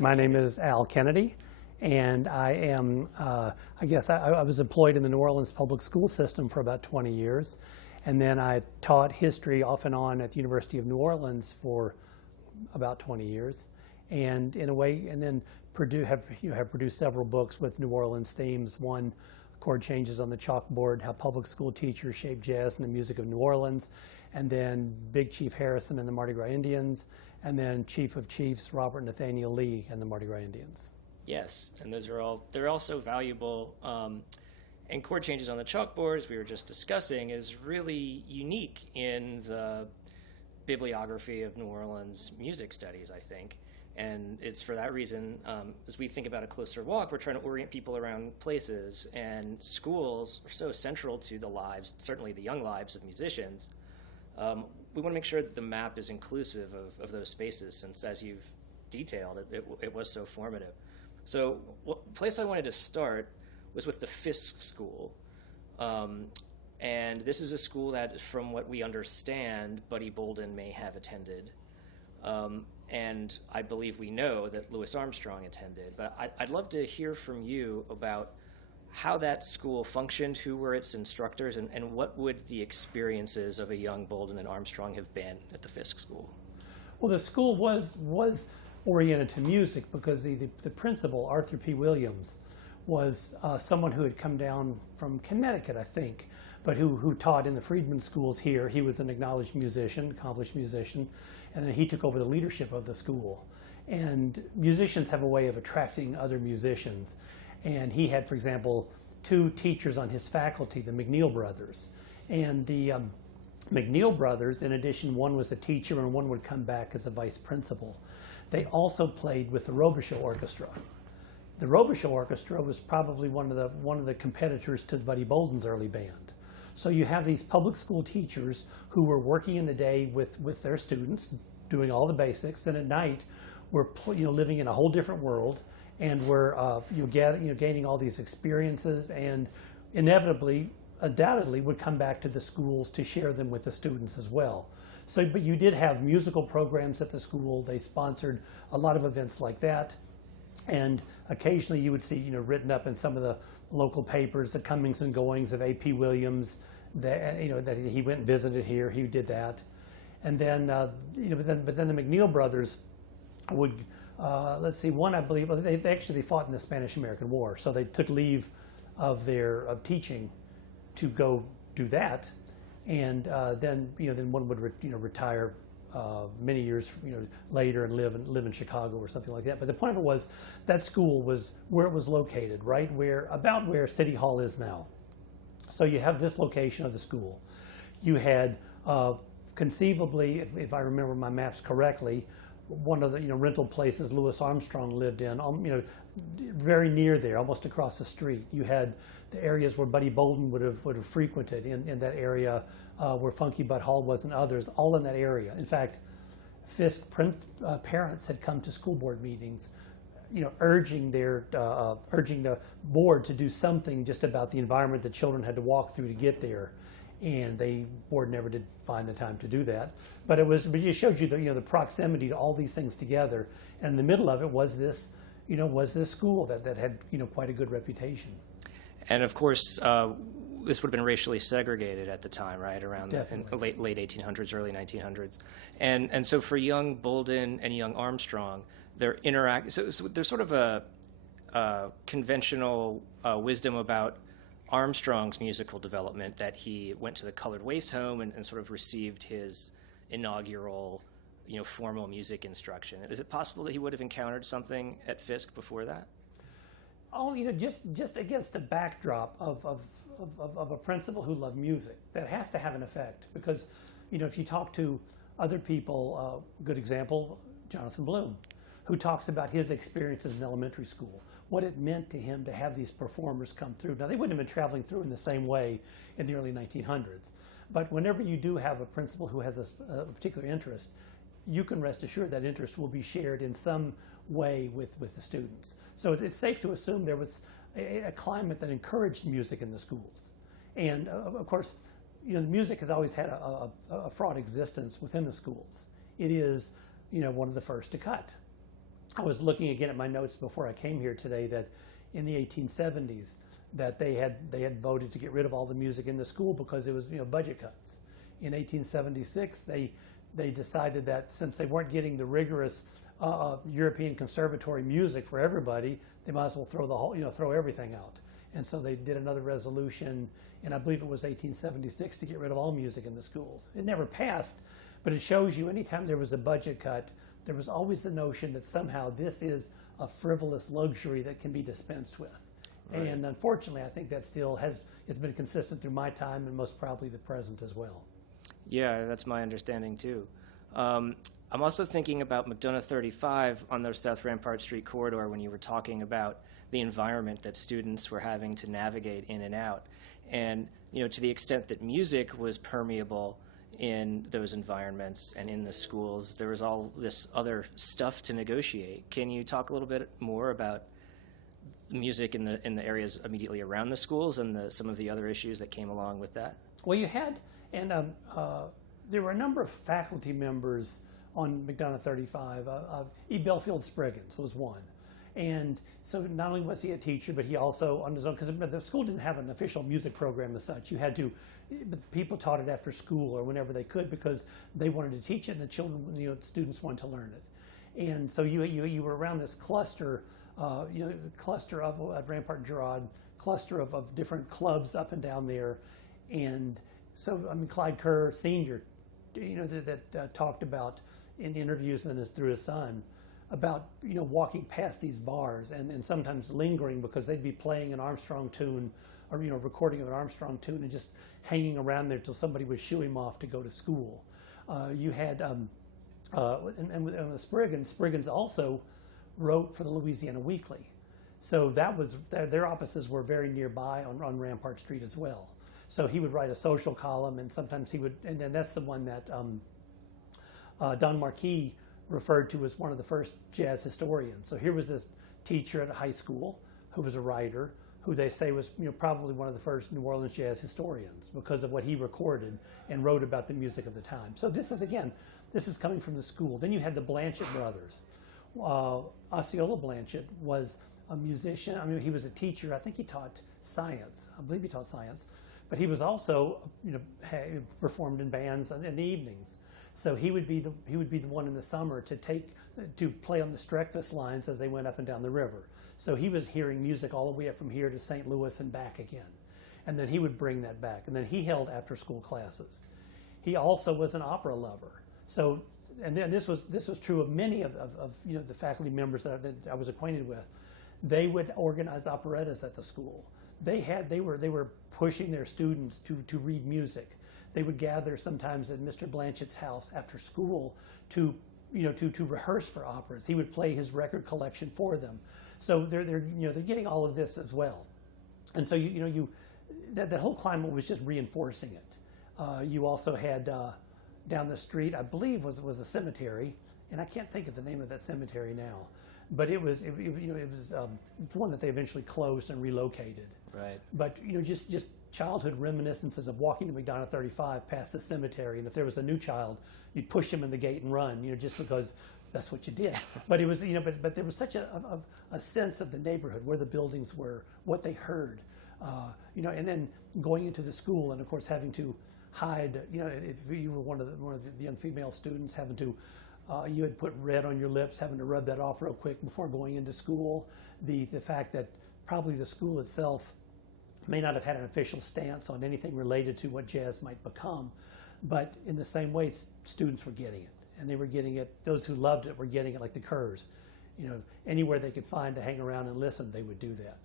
My name is Al Kennedy, and I am, I guess I was employed in the New Orleans public school system for about 20 years, and then I taught history off and on at the University of New Orleans for about 20 years, and in a way, and then have produced several books with New Orleans themes. One, Chord Changes on the Chalkboard, How Public School Teachers Shape Jazz and the Music of New Orleans, and then Big Chief Harrison and the Mardi Gras Indians, and then Chief of Chiefs, Robert Nathaniel Lee and the Mardi Gras Indians. Yes, and those are all, they're also valuable. And Chord Changes on the Chalkboard, as we were just discussing, is really unique in the bibliography of New Orleans music studies, I think. And it's for that reason, as we think about A Closer Walk, we're trying to orient people around places, and schools are so central to the lives, certainly the young lives of musicians. We want to make sure that the map is inclusive of those spaces, since, as you've detailed, it was so formative. So the place I wanted to start was with the Fisk School. And this is a school that, from what we understand, Buddy Bolden may have attended. And I believe we know that Louis Armstrong attended. But I'd love to hear from you about how that school functioned, who were its instructors, and what would the experiences of a young Bolden and Armstrong have been at the Fisk School? Well, the school was oriented to music because the principal, Arthur P. Williams, was someone who had come down from Connecticut, I think, but who taught in the Freedman schools here. He was an acknowledged musician, accomplished musician, and then he took over the leadership of the school. And musicians have a way of attracting other musicians. And he had, for example, 2 teachers on his faculty, the McNeal brothers. And the McNeal brothers, in addition, one was a teacher and one would come back as a vice principal. They also played with the Robichaux Orchestra. The Robichaux Orchestra was probably one of the competitors to Buddy Bolden's early band. So you have these public school teachers who were working in the day with their students, doing all the basics, and at night were living in a whole different world, and were gaining all these experiences, and inevitably, undoubtedly, would come back to the schools to share them with the students as well. So, but you did have musical programs at the school. They sponsored a lot of events like that. And occasionally you would see, written up in some of the local papers, the comings and goings of A.P. Williams, that he went and visited here, he did that. And then, but then the McNeal brothers would, let's see, one, I believe, they fought in the Spanish-American War, so they took leave of teaching to go do that. And then one would retire many years later and live in Chicago or something like that. But the point of it was that school was where it was located, right about where City Hall is now. So you have this location of the school. You had conceivably, if I remember my maps correctly, one of the rental places Louis Armstrong lived in, very near there, almost across the street. You had the areas where Buddy Bolden would have frequented in that area, where Funky Butt Hall was, and others, all in that area. In fact, Fisk parents had come to school board meetings, urging the board to do something just about the environment that children had to walk through to get there. And the board never did find the time to do that. But it just showed you the proximity to all these things together. And in the middle of it was this, this school that had quite a good reputation. And of course, this would have been racially segregated at the time, right? Around the late 1800s, early 1900s. And so for young Bolden and young Armstrong, they're so there's sort of a conventional wisdom about Armstrong's musical development, that he went to the Colored Waifs Home and sort of received his inaugural, formal music instruction. Is it possible that he would have encountered something at Fisk before that? Oh, just against the backdrop of a principal who loved music, that has to have an effect. Because, if you talk to other people, good example, Jonathan Bloom, who talks about his experiences in elementary school, what it meant to him to have these performers come through. Now, they wouldn't have been traveling through in the same way in the early 1900s. But whenever you do have a principal who has a particular interest, you can rest assured that interest will be shared in some way with the students. So it's safe to assume there was a climate that encouraged music in the schools. And of course, the music has always had a fraught existence within the schools. It is, one of the first to cut. I was looking again at my notes before I came here today that in the 1870s that they had voted to get rid of all the music in the school because it was budget cuts. In 1876 they decided that since they weren't getting the rigorous European conservatory music for everybody, they might as well throw everything out. And so they did another resolution, and I believe it was 1876, to get rid of all music in the schools. It never passed, but it shows you anytime there was a budget cut, there was always the notion that somehow this is a frivolous luxury that can be dispensed with. Right. And unfortunately, I think that still it's been consistent through my time and most probably the present as well. Yeah, that's my understanding too. I'm also thinking about Mcdonogh 35 on the South Rampart Street corridor when you were talking about the environment that students were having to navigate in and out. And to the extent that music was permeable in those environments and in the schools, there was all this other stuff to negotiate. Can you talk a little bit more about music in the areas immediately around the schools and some of the other issues that came along with that? Well, you had, and there were a number of faculty members on Mcdonogh 35. Belfield Spriggins was one. And so not only was he a teacher, but he also on his own, because the school didn't have an official music program as such. You had to, people taught it after school or whenever they could because they wanted to teach it and the children, the students wanted to learn it. And so you were around this cluster, cluster of Rampart and Girard, cluster of different clubs up and down there. And so, Clyde Kerr Sr., that talked about in interviews and through his son, about walking past these bars and sometimes lingering because they'd be playing an Armstrong tune or recording of an Armstrong tune and just hanging around there till somebody would shoo him off to go to school. You had and Spriggins also wrote for the Louisiana Weekly, so that was their offices were very nearby on Rampart Street as well. So he would write a social column, and sometimes he would, and that's the one that Don Marquis referred to as one of the first jazz historians. So here was this teacher at a high school who was a writer, who they say was probably one of the first New Orleans jazz historians because of what he recorded and wrote about the music of the time. So this is coming from the school. Then you had the Blanchet brothers. Osceola Blanchet was a musician. He was a teacher. I think he taught science. I believe he taught science. But he was also, performed in bands in the evenings. So he would be the one in the summer to play on the Streckfus lines as they went up and down the river. So he was hearing music all the way up from here to St. Louis and back again, and then he would bring that back. And then he held after-school classes. He also was an opera lover. So, and then this was true of many of the faculty members that I was acquainted with. They would organize operettas at the school. They were pushing their students to read music. They would gather sometimes at Mr. Blanchet's house after school to rehearse for operas. He would play his record collection for them. So they're getting all of this as well. And so that whole climate was just reinforcing it. You also had down the street, I believe was a cemetery, and I can't think of the name of that cemetery now, but it was one that they eventually closed and relocated. Right. But just childhood reminiscences of walking to Mcdonogh 35 past the cemetery, and if there was a new child, you'd push him in the gate and run, just because that's what you did. But it was, but there was such a sense of the neighborhood, where the buildings were, what they heard, and then going into the school, and of course having to hide, if you were one of the young female students, having to, you had put red on your lips, having to rub that off real quick before going into school. The fact that probably the school itself may not have had an official stance on anything related to what jazz might become, but in the same way, students were getting it, and they were getting it. Those who loved it were getting it, like the Kerrs. Anywhere they could find to hang around and listen, they would do that.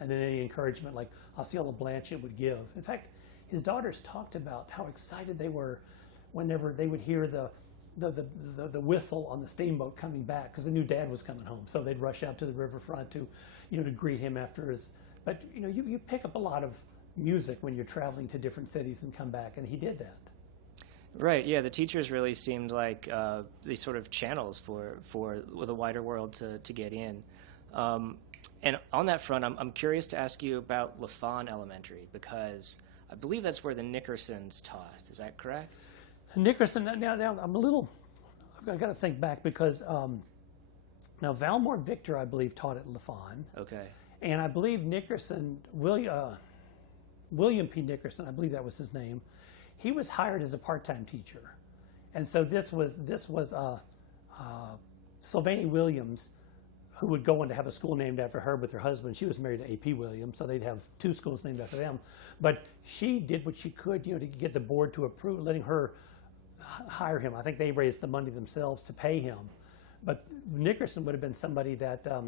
And then any encouragement, like Osceola Blanchet would give. In fact, his daughters talked about how excited they were whenever they would hear the whistle on the steamboat coming back, because they knew Dad was coming home. So they'd rush out to the riverfront to greet him after his. But you pick up a lot of music when you're traveling to different cities and come back, and he did that. Right. Yeah. The teachers really seemed like these sort of channels for the wider world to get in. And on that front, I'm curious to ask you about LaFawn Elementary, because I believe that's where the Nickersons taught. Is that correct? Nickerson. Now I'm a little. I've got to think back, because Now, Valmore Victor, I believe, taught at LaFon. Okay. And I believe Nickerson, William P. Nickerson, I believe that was his name, he was hired as a part-time teacher. And so this was Sylvania Williams, who would go on to have a school named after her with her husband. She was married to A.P. Williams, so they'd have two schools named after them. But she did what she could, to get the board to approve, letting her hire him. I think they raised the money themselves to pay him. But Nickerson would have been somebody that, I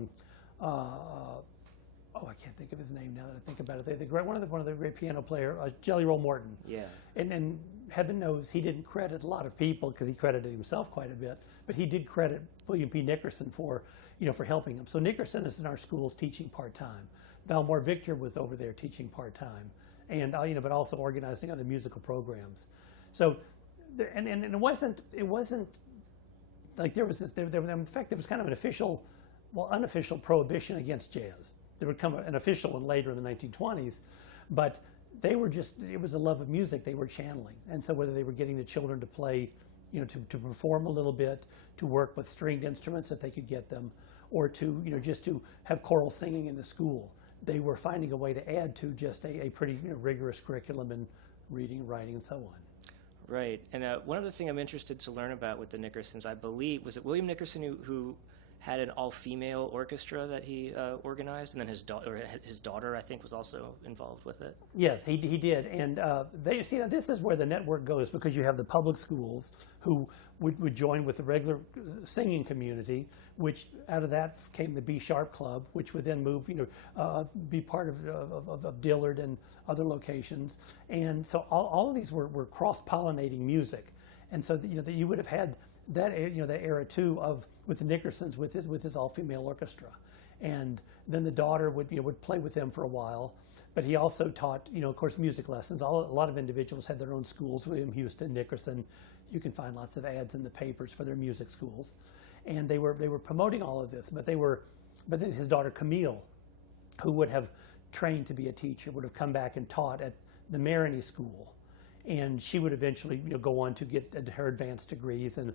can't think of his name now that I think about it. One of the great piano player, Jelly Roll Morton. Yeah. And heaven knows he didn't credit a lot of people because he credited himself quite a bit. But he did credit William P. Nickerson for helping him. So Nickerson is in our schools teaching part-time. Valmore Victor was over there teaching part-time, and but also organizing other musical programs. So, and it wasn't like there was in fact there was kind of an unofficial prohibition against jazz. There would come an official one later in the 1920s, but it was a love of music they were channeling. And so whether they were getting the children to play, to perform a little bit, to work with stringed instruments if they could get them, or to, just to have choral singing in the school, they were finding a way to add to just a pretty rigorous curriculum in reading, writing, and so on. Right. And one other thing I'm interested to learn about with the Nickersons, I believe, was it William Nickerson who had an all-female orchestra that he organized, and then his daughter, I think, was also involved with it. Yes, he did, and this is where the network goes, because you have the public schools who would join with the regular singing community, which out of that came the B Sharp Club, which would then move, be part of Dillard and other locations, and so all of these were cross-pollinating music, and so that you would have had that that era too with the Nickersons with his all-female orchestra, and then the daughter would play with them for a while, but he also taught of course music lessons. A lot of individuals had their own schools. William Houston, Nickerson, you can find lots of ads in the papers for their music schools, and they were promoting all of this. But then his daughter Camille, who would have trained to be a teacher, would have come back and taught at the Marigny School, and she would eventually go on to get her advanced degrees and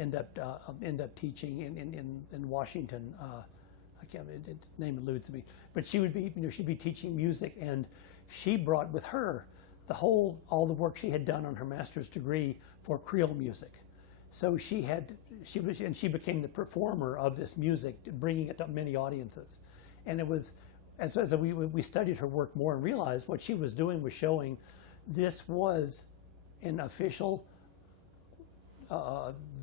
end up teaching in Washington. I can't, the name eludes me, but she would be she'd be teaching music, and she brought with her all the work she had done on her master's degree for Creole music. So she became the performer of this music, bringing it to many audiences, and it was as we studied her work more and realized what she was doing was showing this was an official,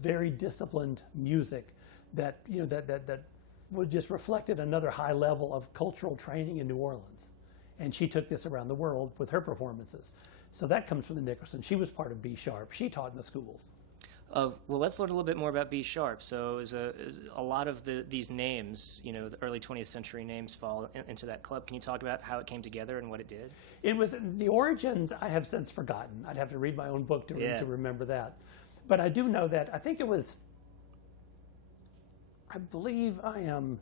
very disciplined music that that would just reflected another high level of cultural training in New Orleans, and she took this around the world with her performances. So that comes from the Nickerson. She was part of B Sharp. She taught in the schools. Well, let's learn a little bit more about B Sharp. So is a lot of these names, the early 20th century names fall into that club. Can you talk about how it came together and what it did? It was the origins I have since forgotten. I'd have to read my own book to remember that. But I do know that I think it was, I believe I am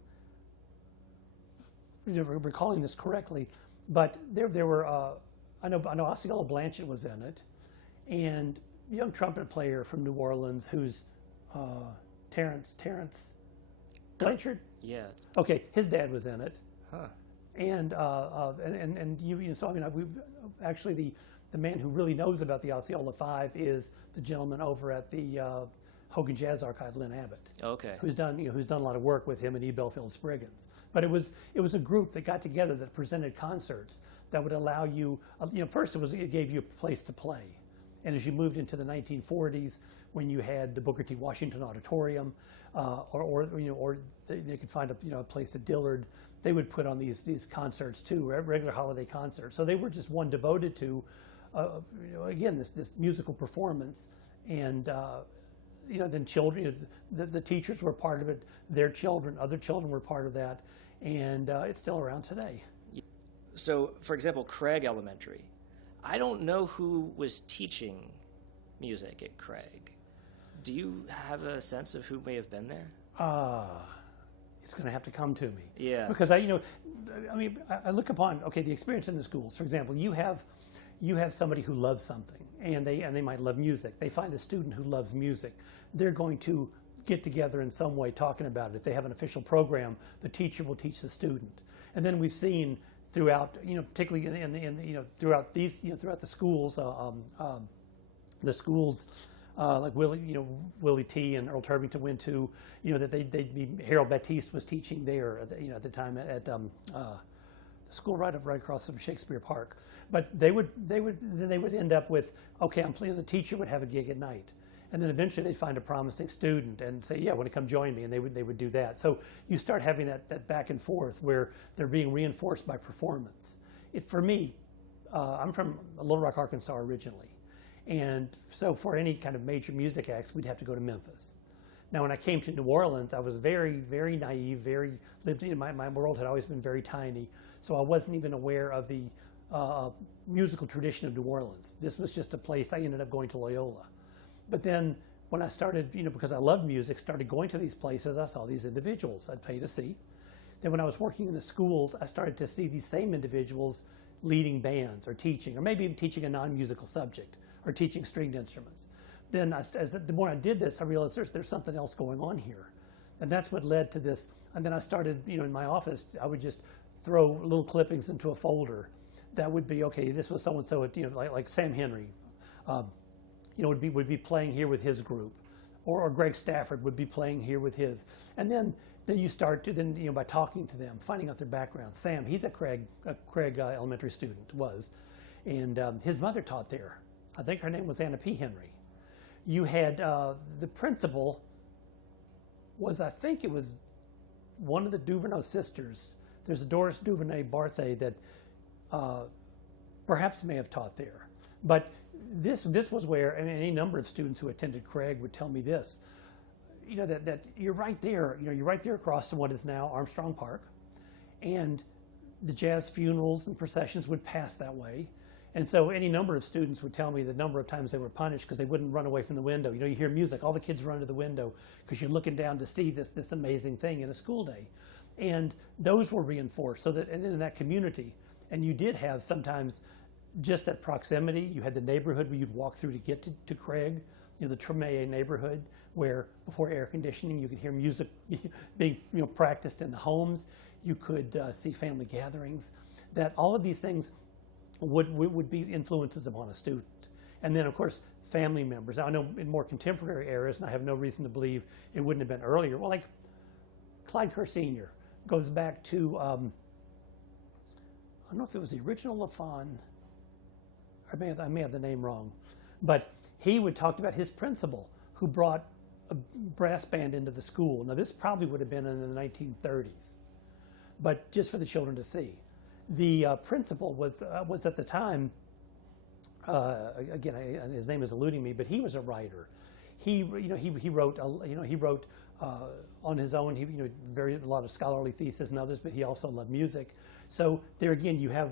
recalling this correctly, but there were, I know Osceola Blanchet was in it, and a young trumpet player from New Orleans who's Terrence Blanchard? Yeah. Okay, his dad was in it. Huh. And so I mean, actually the man who really knows about the Osceola Five is the gentleman over at the Hogan Jazz Archive, Lynn Abbott. Okay. Who's done a lot of work with him and E. Belfield Spriggins. But it was a group that got together that presented concerts that would allow you, first it gave you a place to play. And as you moved into the 1940s, when you had the Booker T. Washington Auditorium, or they could find a place at Dillard, they would put on these concerts too, regular holiday concerts. So they were just one devoted to, again, this musical performance, and then children, the teachers were part of it. Their children, other children were part of that, and it's still around today. So, for example, Craig Elementary. I don't know who was teaching music at Craig. Do you have a sense of who may have been there? It's going to have to come to me. Yeah. Because I look upon the experience in the schools. For example, you have somebody who loves something, and they might love music. They find a student who loves music. They're going to get together in some way talking about it. If they have an official program, the teacher will teach the student. And then we've seen throughout, particularly throughout these, throughout the schools, like Willie T. and Earl Turbington went to, that Harold Baptiste was teaching there, at the time at the school right across from Shakespeare Park. But they would end up with, okay, I'm playing. The teacher would have a gig at night, and then eventually they'd find a promising student and say, yeah, want to come join me, and they would do that. So you start having that back and forth where they're being reinforced by performance. For me, I'm from Little Rock, Arkansas originally. And so for any kind of major music acts, we'd have to go to Memphis. Now, when I came to New Orleans, I was very, very naive, my world had always been very tiny, so I wasn't even aware of the musical tradition of New Orleans. This was just a place. I ended up going to Loyola. But then when I started, because I loved music, started going to these places, I saw these individuals I'd pay to see. Then when I was working in the schools, I started to see these same individuals leading bands or teaching, or maybe even teaching a non-musical subject, or teaching stringed instruments. Then the more I did this, I realized there's something else going on here. And that's what led to this. And then I started, in my office, I would just throw little clippings into a folder that would be, okay, this was so-and-so, like Sam Henry, would be playing here with his group. Or Greg Stafford would be playing here with his. And then you start to, by talking to them, finding out their background. Sam, he's a Craig elementary student, was. And his mother taught there. I think her name was Anna P. Henry. You had the principal I think it was one of the Duvernay sisters. There's a Doris Duvernay Barthay that perhaps may have taught there. But this was where, any number of students who attended Craig would tell me this, that you're right there, you're right there across from what is now Armstrong Park, and the jazz funerals and processions would pass that way. And so any number of students would tell me the number of times they were punished because they wouldn't run away from the window. You hear music, all the kids run to the window because you're looking down to see this amazing thing in a school day. And those were reinforced. And then in that community, and you did have sometimes just that proximity. You had the neighborhood where you'd walk through to get to Craig, the Tremé neighborhood, where before air conditioning you could hear music being practiced in the homes. You could see family gatherings. That all of these things would be influences upon a student. And then, of course, family members. Now, I know in more contemporary eras, and I have no reason to believe it wouldn't have been earlier, well, like Clyde Kerr Sr. goes back to, I don't know if it was the original LaFon, I may have the name wrong, but he would talk about his principal who brought a brass band into the school. Now, this probably would have been in the 1930s, but just for the children to see. The principal was at the time, again, his name is eluding me, but he was a writer. He wrote on his own. He a lot of scholarly theses and others, but he also loved music. So there again, you have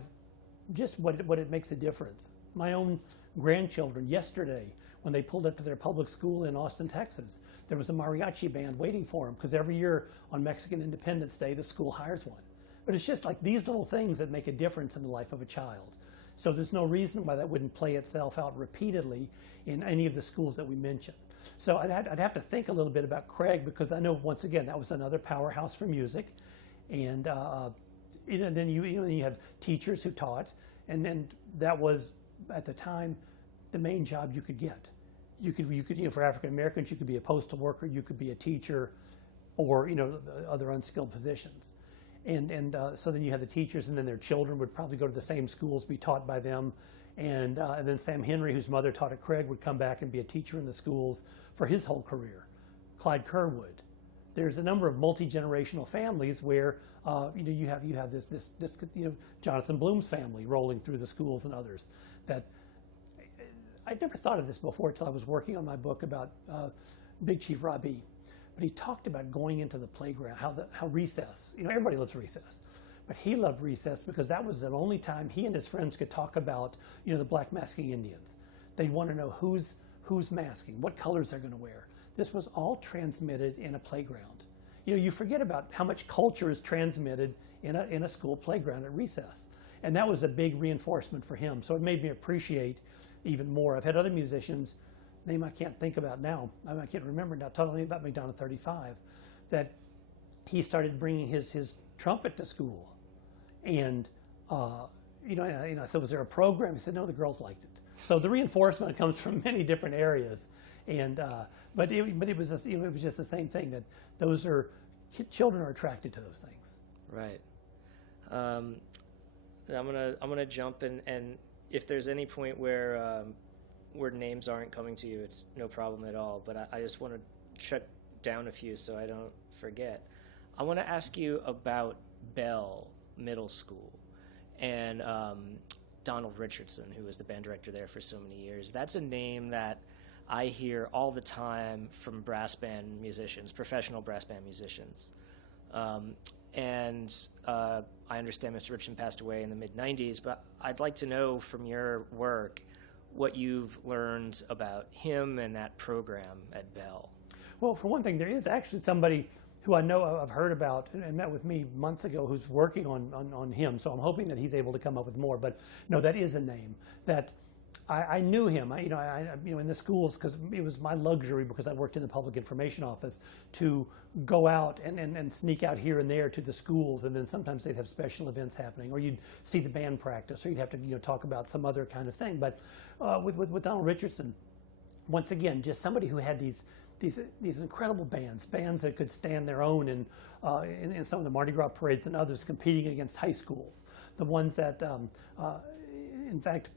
just what it makes a difference. My own grandchildren yesterday, when they pulled up to their public school in Austin, Texas, there was a mariachi band waiting for them because every year on Mexican Independence Day, the school hires one. But it's just like these little things that make a difference in the life of a child. So there's no reason why that wouldn't play itself out repeatedly in any of the schools that we mentioned. So I'd have to think a little bit about Craig because I know, once again, that was another powerhouse for music. And then you have teachers who taught, and then that was, at the time, the main job you could get. You could for African Americans, you could be a postal worker, you could be a teacher, or other unskilled positions. And so then you have the teachers, and then their children would probably go to the same schools, be taught by them. And then Sam Henry, whose mother taught at Craig, would come back and be a teacher in the schools for his whole career. Clyde Kerr would. There's a number of multi-generational families where you have this Jonathan Bloom's family rolling through the schools and others. That I'd never thought of this before until I was working on my book about Big Chief Rabi. But he talked about going into the playground, how recess, everybody loves recess, but he loved recess because that was the only time he and his friends could talk about, the black masking Indians. They'd want to know who's masking, what colors they're going to wear. This was all transmitted in a playground. You forget about how much culture is transmitted in a school playground at recess. And that was a big reinforcement for him. So it made me appreciate even more. I've had other musicians name I can't think about now, I can't remember now, told me about Mcdonogh 35, that he started bringing his trumpet to school. And, I said, was there a program? He said, no, the girls liked it. So the reinforcement comes from many different areas. And, but it was just, it was just the same thing, that children are attracted to those things. Right. I'm gonna jump in, and if there's any point where names aren't coming to you, it's no problem at all. But I just want to shut down a few so I don't forget. I want to ask you about Bell Middle School and Donald Richardson, who was the band director there for so many years. That's a name that I hear all the time from brass band musicians, professional brass band musicians. I understand Mr. Richardson passed away in the mid-'90s, but I'd like to know from your work what you've learned about him and that program at Bell. Well, for one thing, there is actually somebody who I know I've heard about and met with me months ago who's working on him, so I'm hoping that he's able to come up with more. But no, that is a name that I knew him. In the schools, because it was my luxury, because I worked in the public information office, to go out and sneak out here and there to the schools, and then sometimes they'd have special events happening, or you'd see the band practice, or you'd have to talk about some other kind of thing. But with Donald Richardson, once again, just somebody who had these incredible bands that could stand their own in some of the Mardi Gras parades and others, competing against high schools. The ones that, in fact,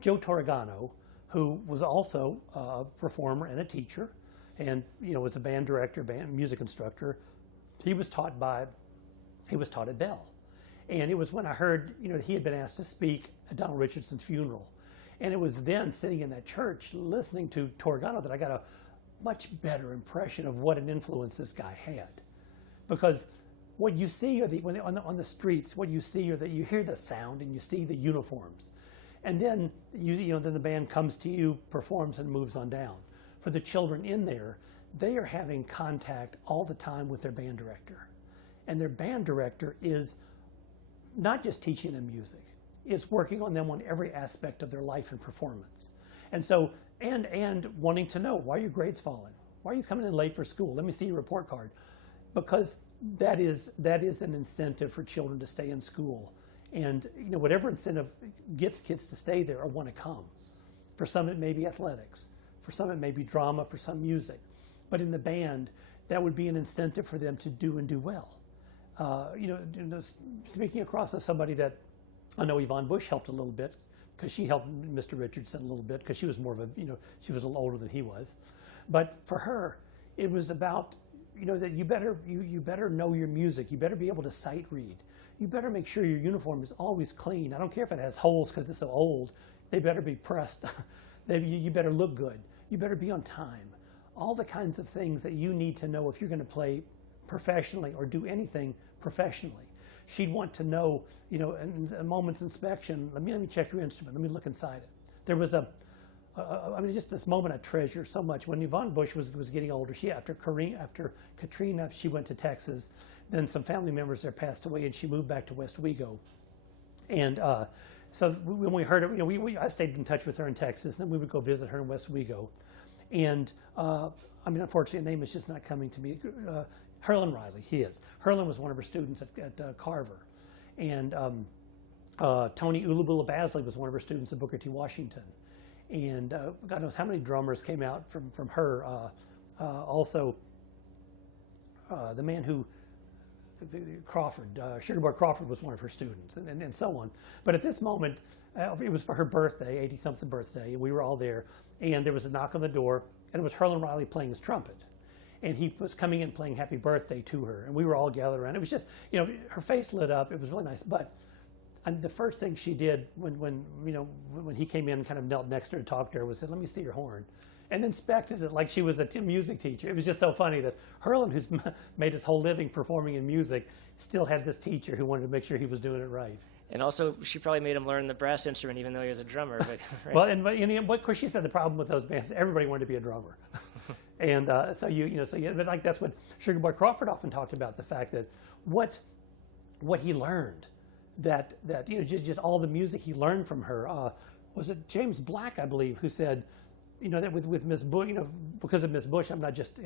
Joe Torregano, who was also a performer and a teacher, and was a band director, music instructor, he was taught at Bell. And it was when I heard he had been asked to speak at Donald Richardson's funeral. And it was then, sitting in that church listening to Torregano, that I got a much better impression of what an influence this guy had. Because what you see on the streets, what you see are that you hear the sound and you see the uniforms. And then then the band comes to you, performs, and moves on down. For the children in there, they are having contact all the time with their band director. And their band director is not just teaching them music, it's working on them on every aspect of their life and performance. And so, and wanting to know, why are your grades falling? Why are you coming in late for school? Let me see your report card. Because that is an incentive for children to stay in school. And whatever incentive gets kids to stay there or want to come. For some it may be athletics, for some it may be drama, for some music. But in the band, that would be an incentive for them to do well. Speaking across as somebody that I know Yvonne Busch helped a little bit, because she helped Mr. Richardson a little bit, because she was more of a, she was a little older than he was. But for her, it was about, that you better know your music. You better be able to sight read. You better make sure your uniform is always clean. I don't care if it has holes because it's so old. They better be pressed. You better look good. You better be on time. All the kinds of things that you need to know if you're going to play professionally or do anything professionally. She'd want to know, in a moment's inspection, let me check your instrument. Let me look inside it. There was just this moment I treasure so much. When Yvonne Busch was getting older, after Katrina, she went to Texas. Then some family members there passed away, and she moved back to West Wego. And so when we heard it, I stayed in touch with her in Texas, and then we would go visit her in West Wego. And unfortunately, a name is just not coming to me. Herlin Riley, he is. Herlin was one of her students at Carver. And Tony Ulubula Basley was one of her students at Booker T. Washington. And God knows how many drummers came out from her. Also, the man who, Crawford, Sugar Boy Crawford was one of her students, and so on. But at this moment, it was for her birthday, 80-something birthday, and we were all there. And there was a knock on the door, and it was Herlin Riley playing his trumpet. And he was coming in playing Happy Birthday to her, and we were all gathered around. It was just, her face lit up. It was really nice. But the first thing she did when he came in and kind of knelt next to her to talk to her was said, "Let me see your horn," and inspected it like she was a music teacher. It was just so funny that Herlin, who's made his whole living performing in music, still had this teacher who wanted to make sure he was doing it right. And also, she probably made him learn the brass instrument, even though he was a drummer. But, right? Well, but of course, she said the problem with those bands, everybody wanted to be a drummer. And but like that's what Sugar Boy Crawford often talked about, the fact that what he learned, that just all the music he learned from her. Was it James Black, I believe, who said, that with Miss Busch, because of Miss Busch, I'm not just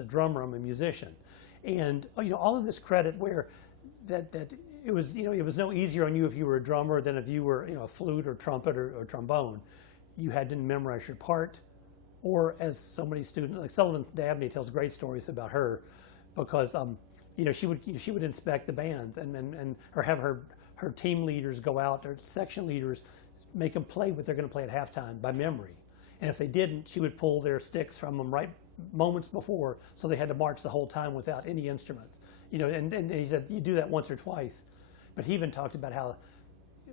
a drummer, I'm a musician, and all of this credit where that it was it was no easier on you if you were a drummer than if you were a flute or trumpet or trombone. You had to memorize your part, or as so many students like Sullivan Dabney tells great stories about her, because she would inspect the bands and have her team leaders go out, or section leaders make them play what they're going to play at halftime by memory. And if they didn't, she would pull their sticks from them right moments before, so they had to march the whole time without any instruments. And he said, you do that once or twice. But he even talked about how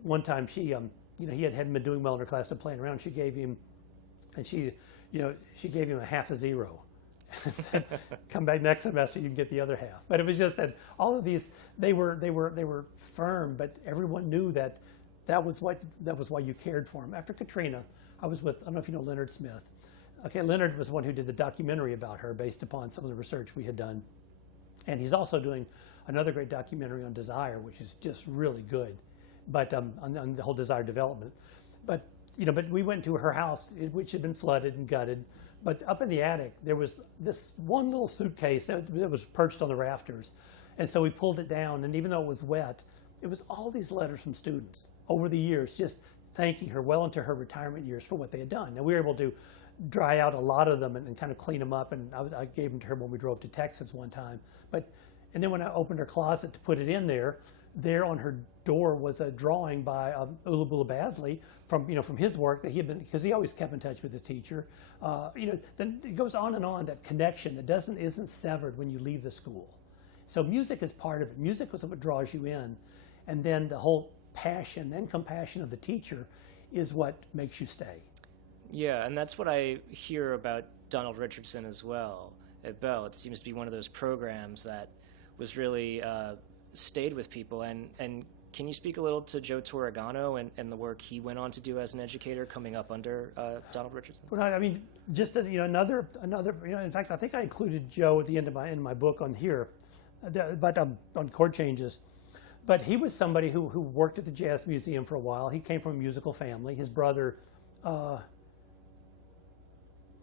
one time he hadn't been doing well in her class of playing around. She gave him a half a zero. Said, come back next semester, you can get the other half. But it was just that all of these, they were firm, but everyone knew that was why you cared for them. After Katrina, I was with, I don't know if you know Leonard Smith. Okay, Leonard was one who did the documentary about her based upon some of the research we had done. And he's also doing another great documentary on Desire, which is just really good, but on the whole Desire development. But we went to her house, which had been flooded and gutted. But up in the attic, there was this one little suitcase that was perched on the rafters. And so we pulled it down, and even though it was wet, it was all these letters from students over the years just thanking her well into her retirement years for what they had done. And we were able to dry out a lot of them and kind of clean them up, and I gave them to her when we drove to Texas one time. And then when I opened her closet to put it in there on her door was a drawing by Ulubula Basley from his work that he had been, because he always kept in touch with his teacher. Then it goes on and on, that connection that isn't severed when you leave the school. So music is part of it. Music is what draws you in, and then the whole passion and compassion of the teacher is what makes you stay. Yeah, and that's what I hear about Donald Richardson as well at Bell. It seems to be one of those programs that was really stayed with people. And can you speak a little to Joe Torregano and the work he went on to do as an educator coming up under Donald Richardson? Well, I mean, just another. In fact, I think I included Joe at the end of my book on here, but on Chord Changes. But he was somebody who worked at the Jazz Museum for a while. He came from a musical family. His brother,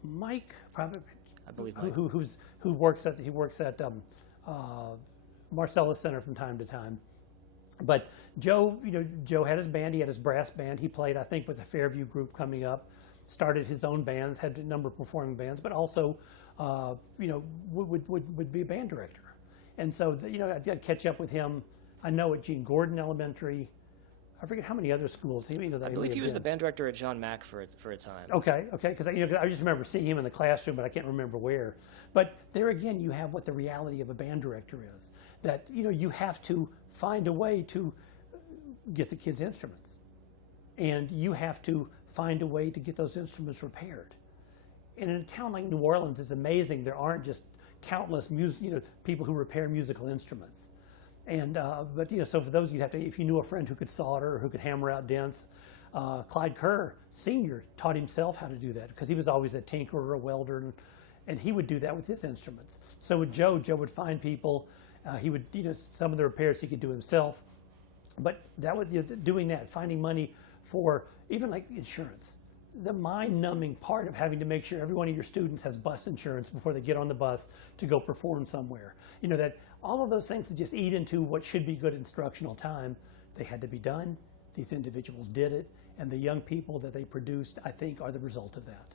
Mike, probably, I believe Mike, who works at Marcellus Center from time to time. But Joe had his band. He had his brass band. He played, I think, with the Fairview group coming up. Started his own bands, had a number of performing bands, but also, would be a band director. And so, I'd catch up with him. I know at Gene Gordon Elementary. I forget how many other schools. I believe he was the band director at John Mack for a time. Okay, because I just remember seeing him in the classroom, but I can't remember where. But there again, you have what the reality of a band director is. That you have to find a way to get the kids instruments, and you have to find a way to get those instruments repaired. And in a town like New Orleans, it's amazing there aren't just countless people who repair musical instruments. And but so for those, if you knew a friend who could solder or who could hammer out dents, Clyde Kerr Sr. taught himself how to do that because he was always a tinkerer or a welder, and he would do that with his instruments. So with Joe would find people. He would some of the repairs he could do himself, but that was doing that, finding money for even like insurance. The mind-numbing part of having to make sure every one of your students has bus insurance before they get on the bus to go perform somewhere. That all of those things that just eat into what should be good instructional time, they had to be done. These individuals did it, and the young people that they produced, I think, are the result of that.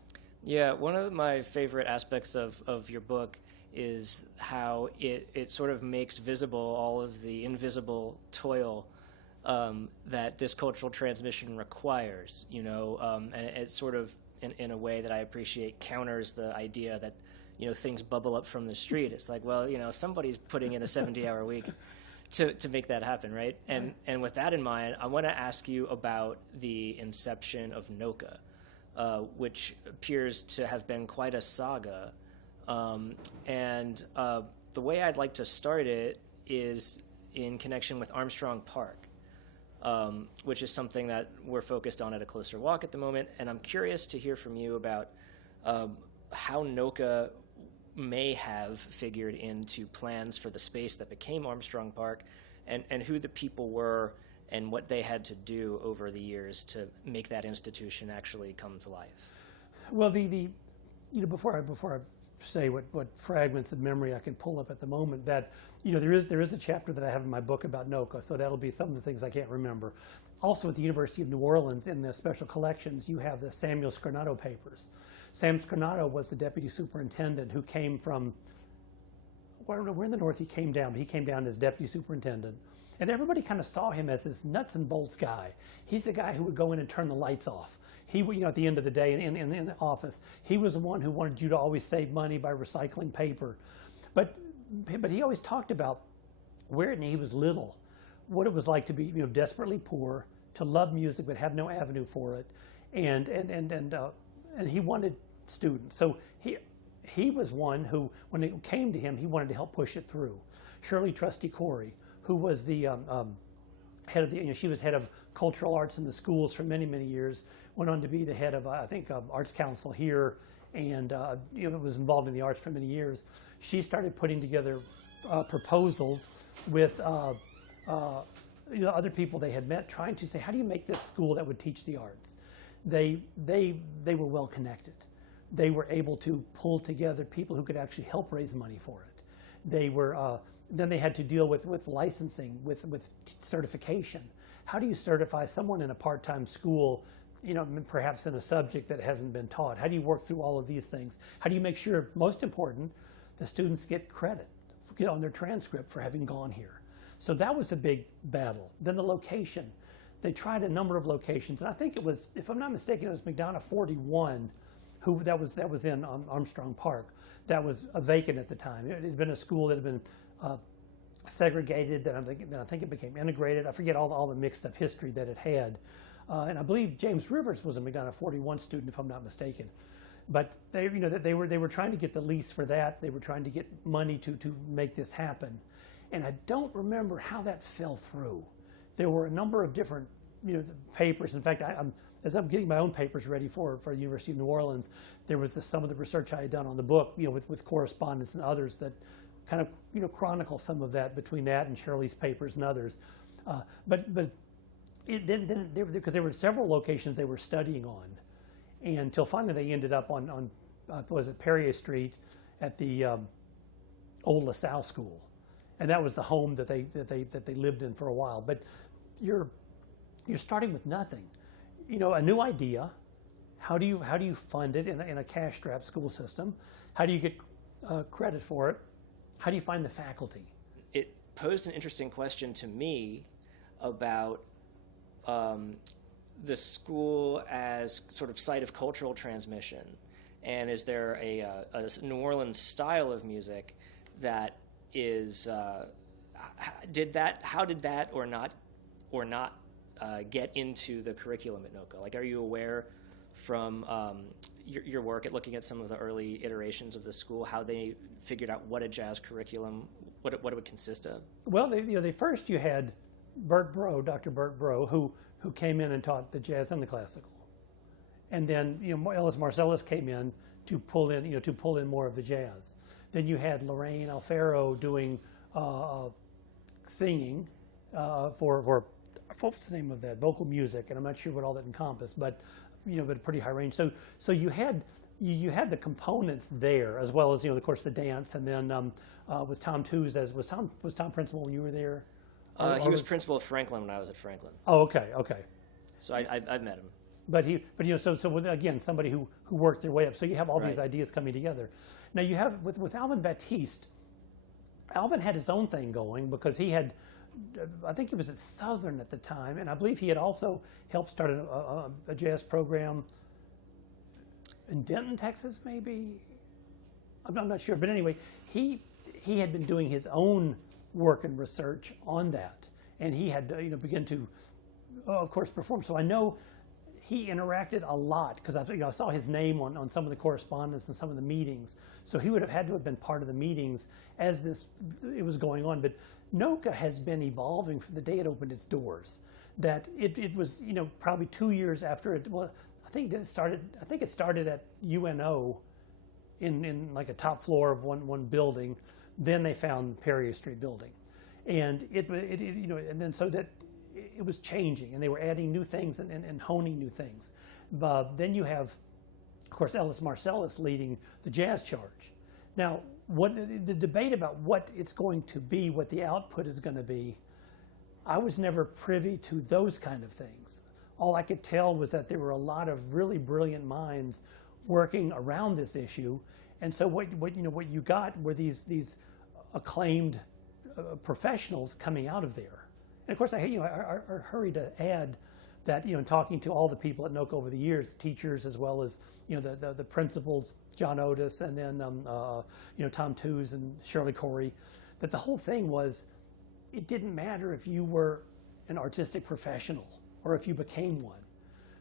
Yeah, one of my favorite aspects of your book is how it sort of makes visible all of the invisible toil that this cultural transmission requires, and it sort of, in a way that I appreciate, counters the idea that, things bubble up from the street. It's like, well, somebody's putting in a 70-hour week to make that happen, right? And with that in mind, I want to ask you about the inception of NOCCA, which appears to have been quite a saga. And the way I'd like to start it is in connection with Armstrong Park. Which is something that we're focused on at A Closer Walk at the moment. And I'm curious to hear from you about how NOCCA may have figured into plans for the space that became Armstrong Park, and who the people were and what they had to do over the years to make that institution actually come to life. Well, before I say what fragments of memory I can pull up at the moment, that there is a chapter that I have in my book about NOCCA, so that'll be some of the things I can't remember. Also, at the University of New Orleans, in the special collections, you have the Samuel Scarnato papers. Sam Scarnato was the deputy superintendent who came from, I don't know where in the north he came down, but he came down as deputy superintendent. And everybody kind of saw him as this nuts and bolts guy. He's the guy who would go in and turn the lights off. He, at the end of the day in the office, he was the one who wanted you to always save money by recycling paper. But he always talked about where he was little, what it was like to be desperately poor, to love music but have no avenue for it, and he wanted students. So he was one who, when it came to him, he wanted to help push it through. Shirley Trusty Corey, who was the head of the, she was head of cultural arts in the schools for many, many years, went on to be the head of, I think, Arts Council here, and was involved in the arts for many years. She started putting together proposals with other people they had met, trying to say, how do you make this school that would teach the arts? They were well connected. They were able to pull together people who could actually help raise money for it. They were then they had to deal with licensing, with certification. How do you certify someone in a part-time school, perhaps in a subject that hasn't been taught? How do you work through all of these things? How do you make sure, most important, the students get credit on their transcript for having gone here? So that was a big battle. Then the location. They tried a number of locations, and I think it was, if I'm not mistaken, it was Mcdonogh 41, that was in Armstrong Park. That was vacant at the time. It had been a school that had been segregated, then I think it became integrated. I forget all the mixed up history that it had. And I believe James Rivers was a Mcdonogh 41 student, if I'm not mistaken. But they were trying to get the lease for that. They were trying to get money to make this happen. And I don't remember how that fell through. There were a number of different papers. In fact, as I'm getting my own papers ready for the University of New Orleans, there was some of the research I had done on the book, with correspondence and others that kind of chronicle some of that, between that and Shirley's papers and others. But because there were several locations they were studying on, and until finally they ended up on was it Perrier Street at the old LaSalle School, and that was the home that they lived in for a while. But you're starting with nothing, a new idea. How do you fund it in a cash-strapped school system? How do you get credit for it? How do you find the faculty? It posed an interesting question to me about the school as sort of site of cultural transmission, and is there a New Orleans style of music that is how did that or not get into the curriculum at NOCCA? Like, are you aware from your work at looking at some of the early iterations of the school, how they figured out what a jazz curriculum, what it would consist of? Well, they first you had Dr. Bert Bro, who came in and taught the jazz and the classical, and then Ellis Marcellus came in to pull in more of the jazz. Then you had Lorraine Alfaro doing singing for what was the name of that, vocal music, and I'm not sure what all that encompassed, but but pretty high range. So you had the components there, as well as of course the dance, and then with Tom Tews, was Tom principal when you were there? He was principal of Franklin when I was at Franklin. Oh, okay. So I've met him. But so with, again, somebody who worked their way up. So you have all these ideas coming together. Now you have with Alvin Baptiste. Alvin had his own thing going because he had, I think he was at Southern at the time, and I believe he had also helped start a jazz program in Denton, Texas, maybe. I'm not sure, but anyway, he had been doing his own work and research on that, and he had begin to, of course, perform. So I know he interacted a lot because I saw his name on some of the correspondence and some of the meetings. So he would have had to have been part of the meetings as it was going on. But NOCCA has been evolving from the day it opened its doors. That it was probably 2 years after it. Well, I think it started at UNO in like a top floor of one building. Then they found Perrier Street building, and and then so that it was changing, and they were adding new things and honing new things. Then you have course, Ellis Marsalis leading the jazz charge. Now, what the debate about what it's going to be, what the output is going to be, I was never privy to those kind of things. All I could tell was that there were a lot of really brilliant minds working around this issue, and so what you got were these acclaimed professionals coming out of there. And of course, I hurry to add that, in talking to all the people at NOCCA over the years, teachers as well as the principals, John Otis, and then Tom Tews and Shirley Corey, that the whole thing was, it didn't matter if you were an artistic professional or if you became one.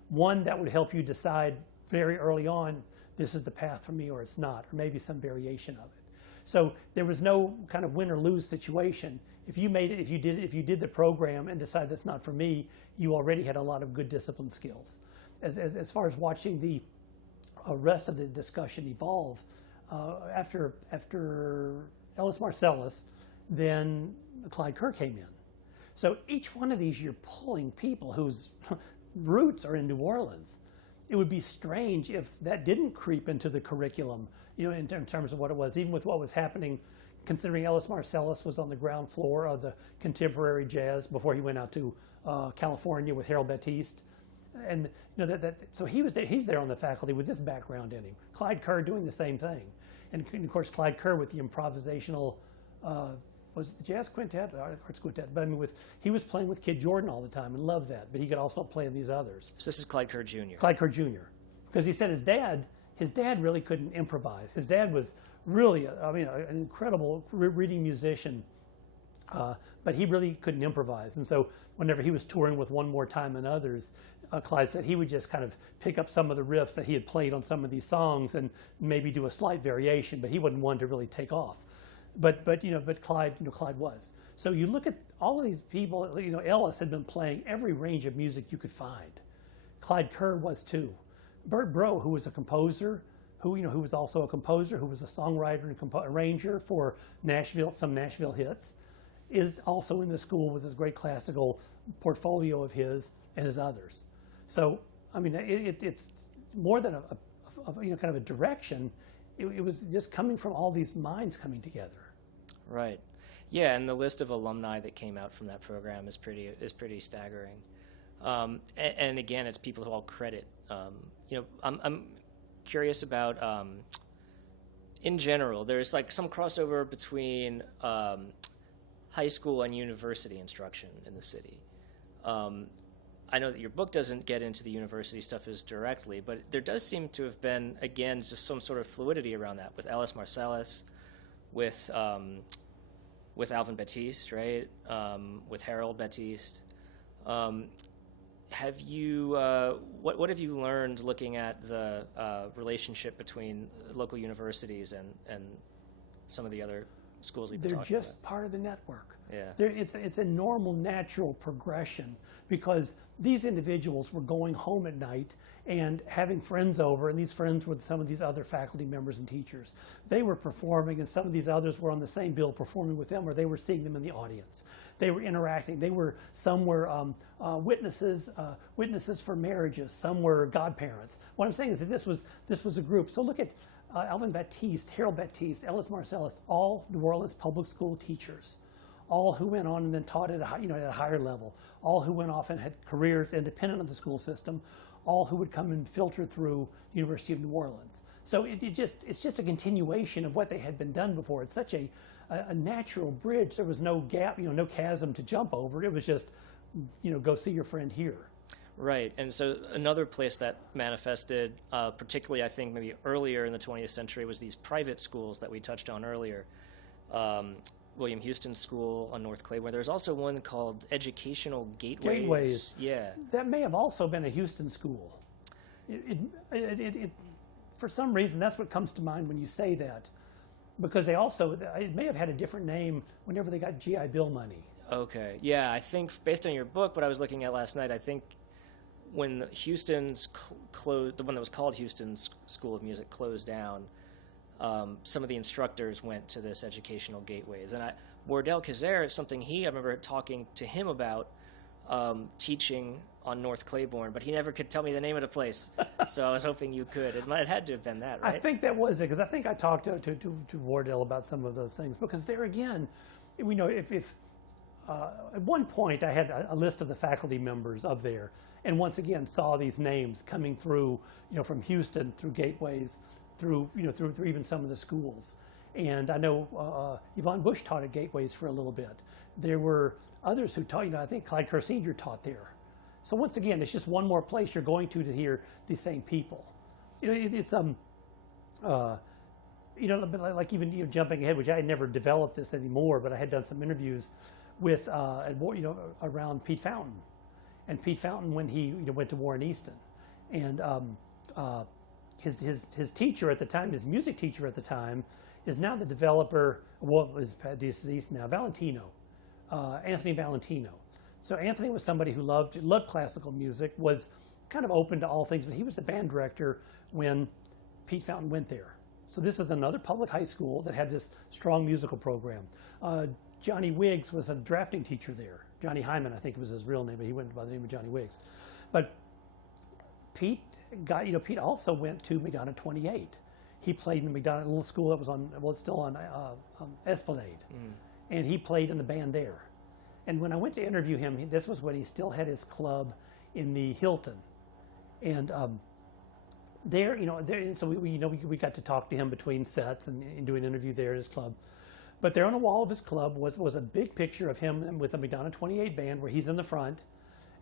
One that would help you decide very early on, this is the path for me or it's not, or maybe some variation of it. So there was no kind of win or lose situation. If you made it, if you did the program and decided that's not for me, you already had a lot of good discipline skills. As far as watching the rest of the discussion evolve, after Ellis Marsalis, then Clyde Kerr came in. So each one of these, you're pulling people whose roots are in New Orleans. It would be strange if that didn't creep into the curriculum, in terms of what it was, even with what was happening, considering Ellis Marsalis was on the ground floor of the contemporary jazz before he went out to California with Harold Batiste. And so he's there on the faculty with this background in him. Clyde Kerr doing the same thing. And of course, Clyde Kerr with the improvisational, was it the jazz quintet, arts quintet? But I mean, he was playing with Kid Jordan all the time and loved that. But he could also play in these others. So this is Clyde Kerr Jr. Clyde Kerr Jr. Because he said his dad really couldn't improvise. His dad was really, an incredible reading musician, but he really couldn't improvise. And so whenever he was touring with One More Time and others, Clyde said he would just kind of pick up some of the riffs that he had played on some of these songs and maybe do a slight variation, but he wasn't one to really take off. But Clyde was. So you look at all of these people. Ellis had been playing every range of music you could find. Clyde Kerr was too. Bert Breaux, who was a composer, who was also a composer, who was a songwriter and arranger for some Nashville hits, is also in the school with his great classical portfolio of his and his others. So I mean, it's more than kind of a direction. It was just coming from all these minds coming together. Right. Yeah, and the list of alumni that came out from that program is pretty staggering. And again, it's people who all credit. I'm curious about, in general, there's like some crossover between high school and university instruction in the city. I know that your book doesn't get into the university stuff as directly, but there does seem to have been, again, just some sort of fluidity around that with Ellis Marsalis, with Alvin Batiste, right? With Harold Batiste. Have you what have you learned looking at the relationship between local universities and some of the other schools we've been talking about? They're just part of the network. Yeah. It's a normal, natural progression because these individuals were going home at night and having friends over, and these friends were some of these other faculty members and teachers. They were performing, and some of these others were on the same bill performing with them, or they were seeing them in the audience. They were interacting. Some were witnesses for marriages. Some were godparents. What I'm saying is that this was a group. So look at Alvin Batiste, Harold Batiste, Ellis Marsalis, all New Orleans public school teachers, all who went on and then taught at a higher level, all who went off and had careers independent of the school system, all who would come and filter through the University of New Orleans. So it's just a continuation of what they had been done before. It's such a natural bridge. There was no gap, no chasm to jump over. It was just, go see your friend here. Right, and so another place that manifested, particularly I think maybe earlier in the 20th century, was these private schools that we touched on earlier. William Houston School on North Claiborne. There's also one called Educational Gateways. Yeah. That may have also been a Houston school. For some reason, that's what comes to mind when you say that. Because it may have had a different name whenever they got GI Bill money. Okay. Yeah, I think based on your book, what I was looking at last night, I think when Houston's closed, the one that was called Houston's School of Music closed down, some of the instructors went to this Educational Gateways. And Wendell Kazare is something I remember talking to him about teaching on North Claiborne, but he never could tell me the name of the place. So I was hoping you could. It had to have been that, right? I think that was it, because I think I talked to Wendell about some of those things, because there again, we know if at one point I had a list of the faculty members of there, and once again saw these names coming through, from Houston, through gateways, through even some of the schools. And I know Yvonne Busch taught at Gateways for a little bit. There were others who taught, I think Clyde Kerr Sr. taught there. So once again, it's just one more place you're going to hear these same people. It's like even jumping ahead, which I had never developed this anymore, but I had done some interviews with around Pete Fountain, and Pete Fountain when he went to war in Easton, and his teacher at the time, his music teacher at the time, is now the developer. Well, is deceased now, Valentino, Anthony Valentino. So Anthony was somebody who loved classical music, was kind of open to all things, but he was the band director when Pete Fountain went there. So this is another public high school that had this strong musical program. Johnny Wiggs was a drafting teacher there. Johnny Hyman, I think was his real name, but he went by the name of Johnny Wiggs. But Pete Pete also went to Mcdonogh 28. He played in the Mcdonogh little school that was it's still on Esplanade, and he played in the band there. And when I went to interview him, this was when he still had his club in the Hilton, and so we got to talk to him between sets and do an interview there at his club. But there on the wall of his club was a big picture of him with the Mcdonogh 28 band, where he's in the front,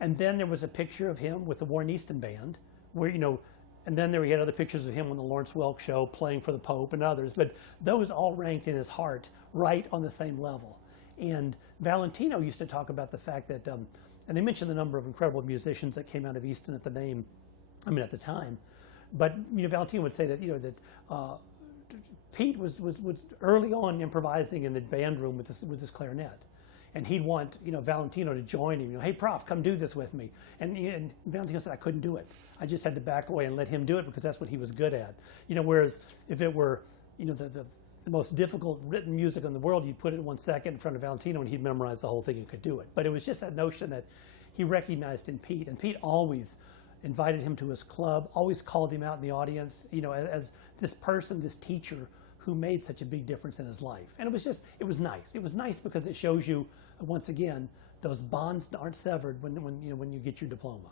and then there was a picture of him with the Warren Easton band, where and then we had other pictures of him on the Lawrence Welk show playing for the Pope and others. But those all ranked in his heart right on the same level. And Valentino used to talk about the fact that, and they mentioned the number of incredible musicians that came out of Easton at the time. But Valentino would say that that Pete was early on improvising in the band room with his clarinet, and he'd want Valentino to join him. Hey, Prof, come do this with me. And Valentino said I couldn't do it. I just had to back away and let him do it because that's what he was good at. Whereas if it were the most difficult written music in the world, you'd put it in 1 second in front of Valentino and he'd memorize the whole thing and could do it. But it was just that notion that he recognized in Pete, and Pete always invited him to his club, always called him out in the audience, as this person, this teacher who made such a big difference in his life. And it was nice. It was nice because it shows you, once again, those bonds aren't severed when you get your diploma.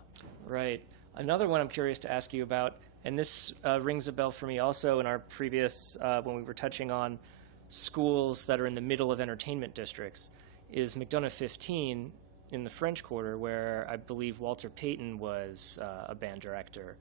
Right. Another one I'm curious to ask you about, and this rings a bell for me also in our previous, when we were touching on schools that are in the middle of entertainment districts, is McDonough 15 in the French Quarter, where I believe Walter Payton was a band director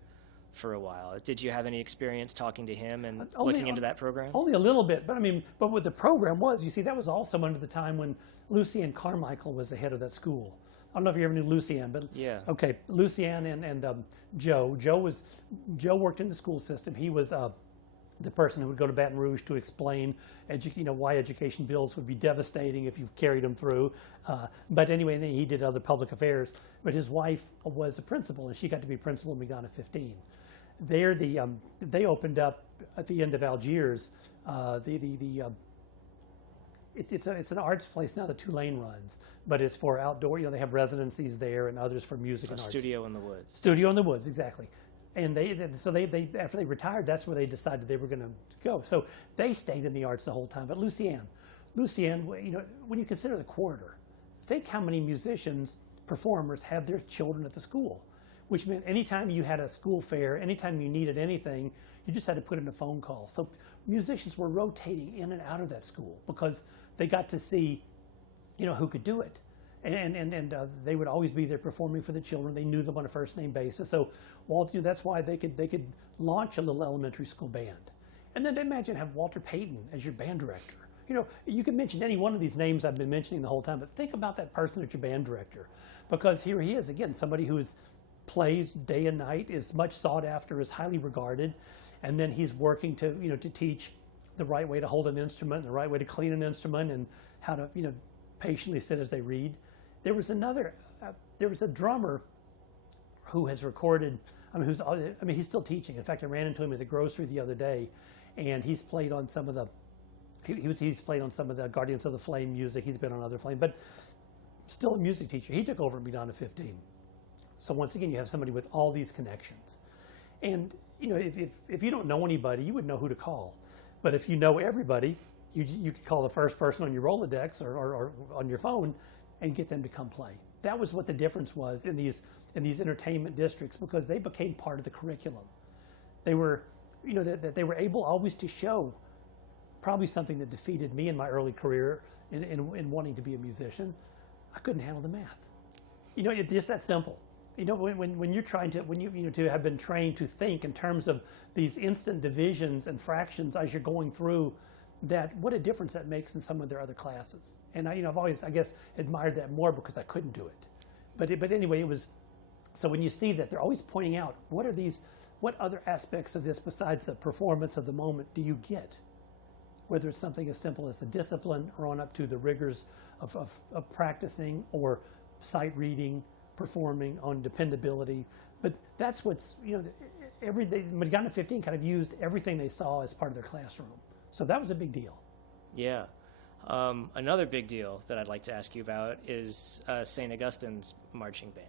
for a while. Did you have any experience talking to him and looking into that program? Only a little bit, but what the program was, that was also under the time when Lucien Carmichael was the head of that school. I don't know if you ever knew Lucien, but yeah. Okay, Lucien and Joe. Joe worked in the school system. He was the person who would go to Baton Rouge to explain, why education bills would be devastating if you carried them through. But anyway, he did other public affairs. But his wife was a principal, and she got to be principal in McDonough 15. There, they opened up at the end of Algiers. It's an arts place now. The Tulane runs, but it's for outdoor. They have residencies there and others for music and arts. Studio in the woods. Studio in the woods, exactly. And they after they retired, that's where they decided they were going to go. So they stayed in the arts the whole time. But Lucien, when you consider the quarter, think how many musicians, performers have their children at the school, which meant anytime you had a school fair, anytime you needed anything, you just had to put in a phone call. So musicians were rotating in and out of that school because they got to see, who could do it. And they would always be there performing for the children. They knew them on a first name basis. So that's why they could launch a little elementary school band. And then imagine have Walter Payton as your band director. You can mention any one of these names I've been mentioning the whole time, but think about that person as your band director, because here he is again, somebody who plays day and night, is much sought after, is highly regarded, and then he's working to teach the right way to hold an instrument, the right way to clean an instrument, and how to patiently sit as they read. There was a drummer who has recorded. He's still teaching. In fact, I ran into him at the grocery the other day, and he's played on some of the. He's played on some of the Guardians of the Flame music. He's been on other Flame, but still a music teacher. He took over at Mcdonogh 15. So once again, you have somebody with all these connections. And you know, if you don't know anybody, you would know who to call. But if you know everybody, you could call the first person on your Rolodex or on your phone and get them to come play. That was what the difference was in these entertainment districts, because they became part of the curriculum. They were, you know, that they were able always to show, probably something that defeated me in my early career in wanting to be a musician. I couldn't handle the math. You know, it's just that simple. You know, when you're trying to, when you know, to have been trained to think in terms of these instant divisions and fractions as you're going through, that what a difference that makes in some of their other classes. And I've always, I guess, admired that more because I couldn't do it. But anyway, it was, so when you see that, they're always pointing out, what other aspects of this besides the performance of the moment do you get? Whether it's something as simple as the discipline or on up to the rigors of practicing or sight reading, performing, on dependability. But that's what's, you know, Mcdonogh 15 kind of used everything they saw as part of their classroom. So that was a big deal. Yeah. Another big deal that I'd like to ask you about is St. Augustine's marching band.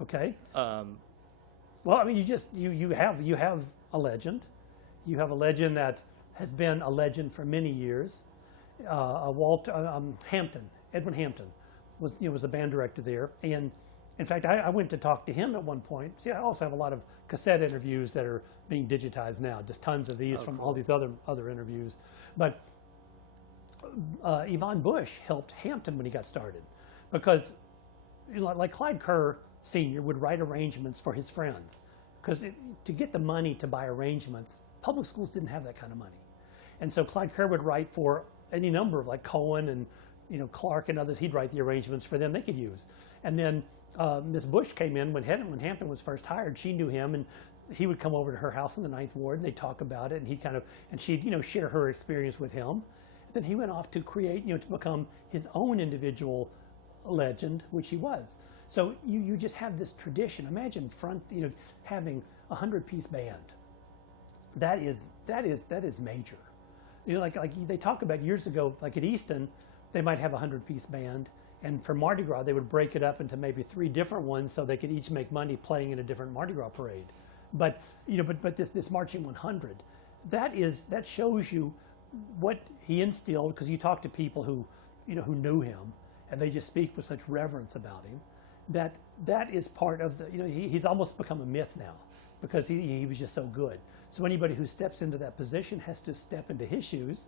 Okay. Well, I mean, you have a legend. You have a legend that has been a legend for many years. Hampton, Edwin Hampton, was a band director there, and in fact, I went to talk to him at one point. See, I also have a lot of cassette interviews that are being digitized now, just tons of these from all these other interviews. But Yvonne Busch helped Hampton when he got started, because you know, like Clyde Kerr Sr. would write arrangements for his friends, because to get the money to buy arrangements, public schools didn't have that kind of money. And so Clyde Kerr would write for any number of, like Cohen and Clark and others. He'd write the arrangements for them they could use. And then Miss Busch came in when Hampton was first hired. She knew him, and he would come over to her house in the 9th Ward, and they'd talk about it, and she'd share her experience with him. And then he went off to create, to become his own individual legend, which he was. So you just have this tradition. Imagine having a 100-piece band. That is major. Like they talk about years ago, like at Easton, they might have a 100-piece band, and for Mardi Gras they would break it up into maybe 3 different ones so they could each make money playing in a different Mardi Gras parade. But this marching 100, that shows you what he instilled, because you talk to people who knew him, and they just speak with such reverence about him. That is part of the, he's almost become a myth now, because he was just so good. So anybody who steps into that position has to step into his shoes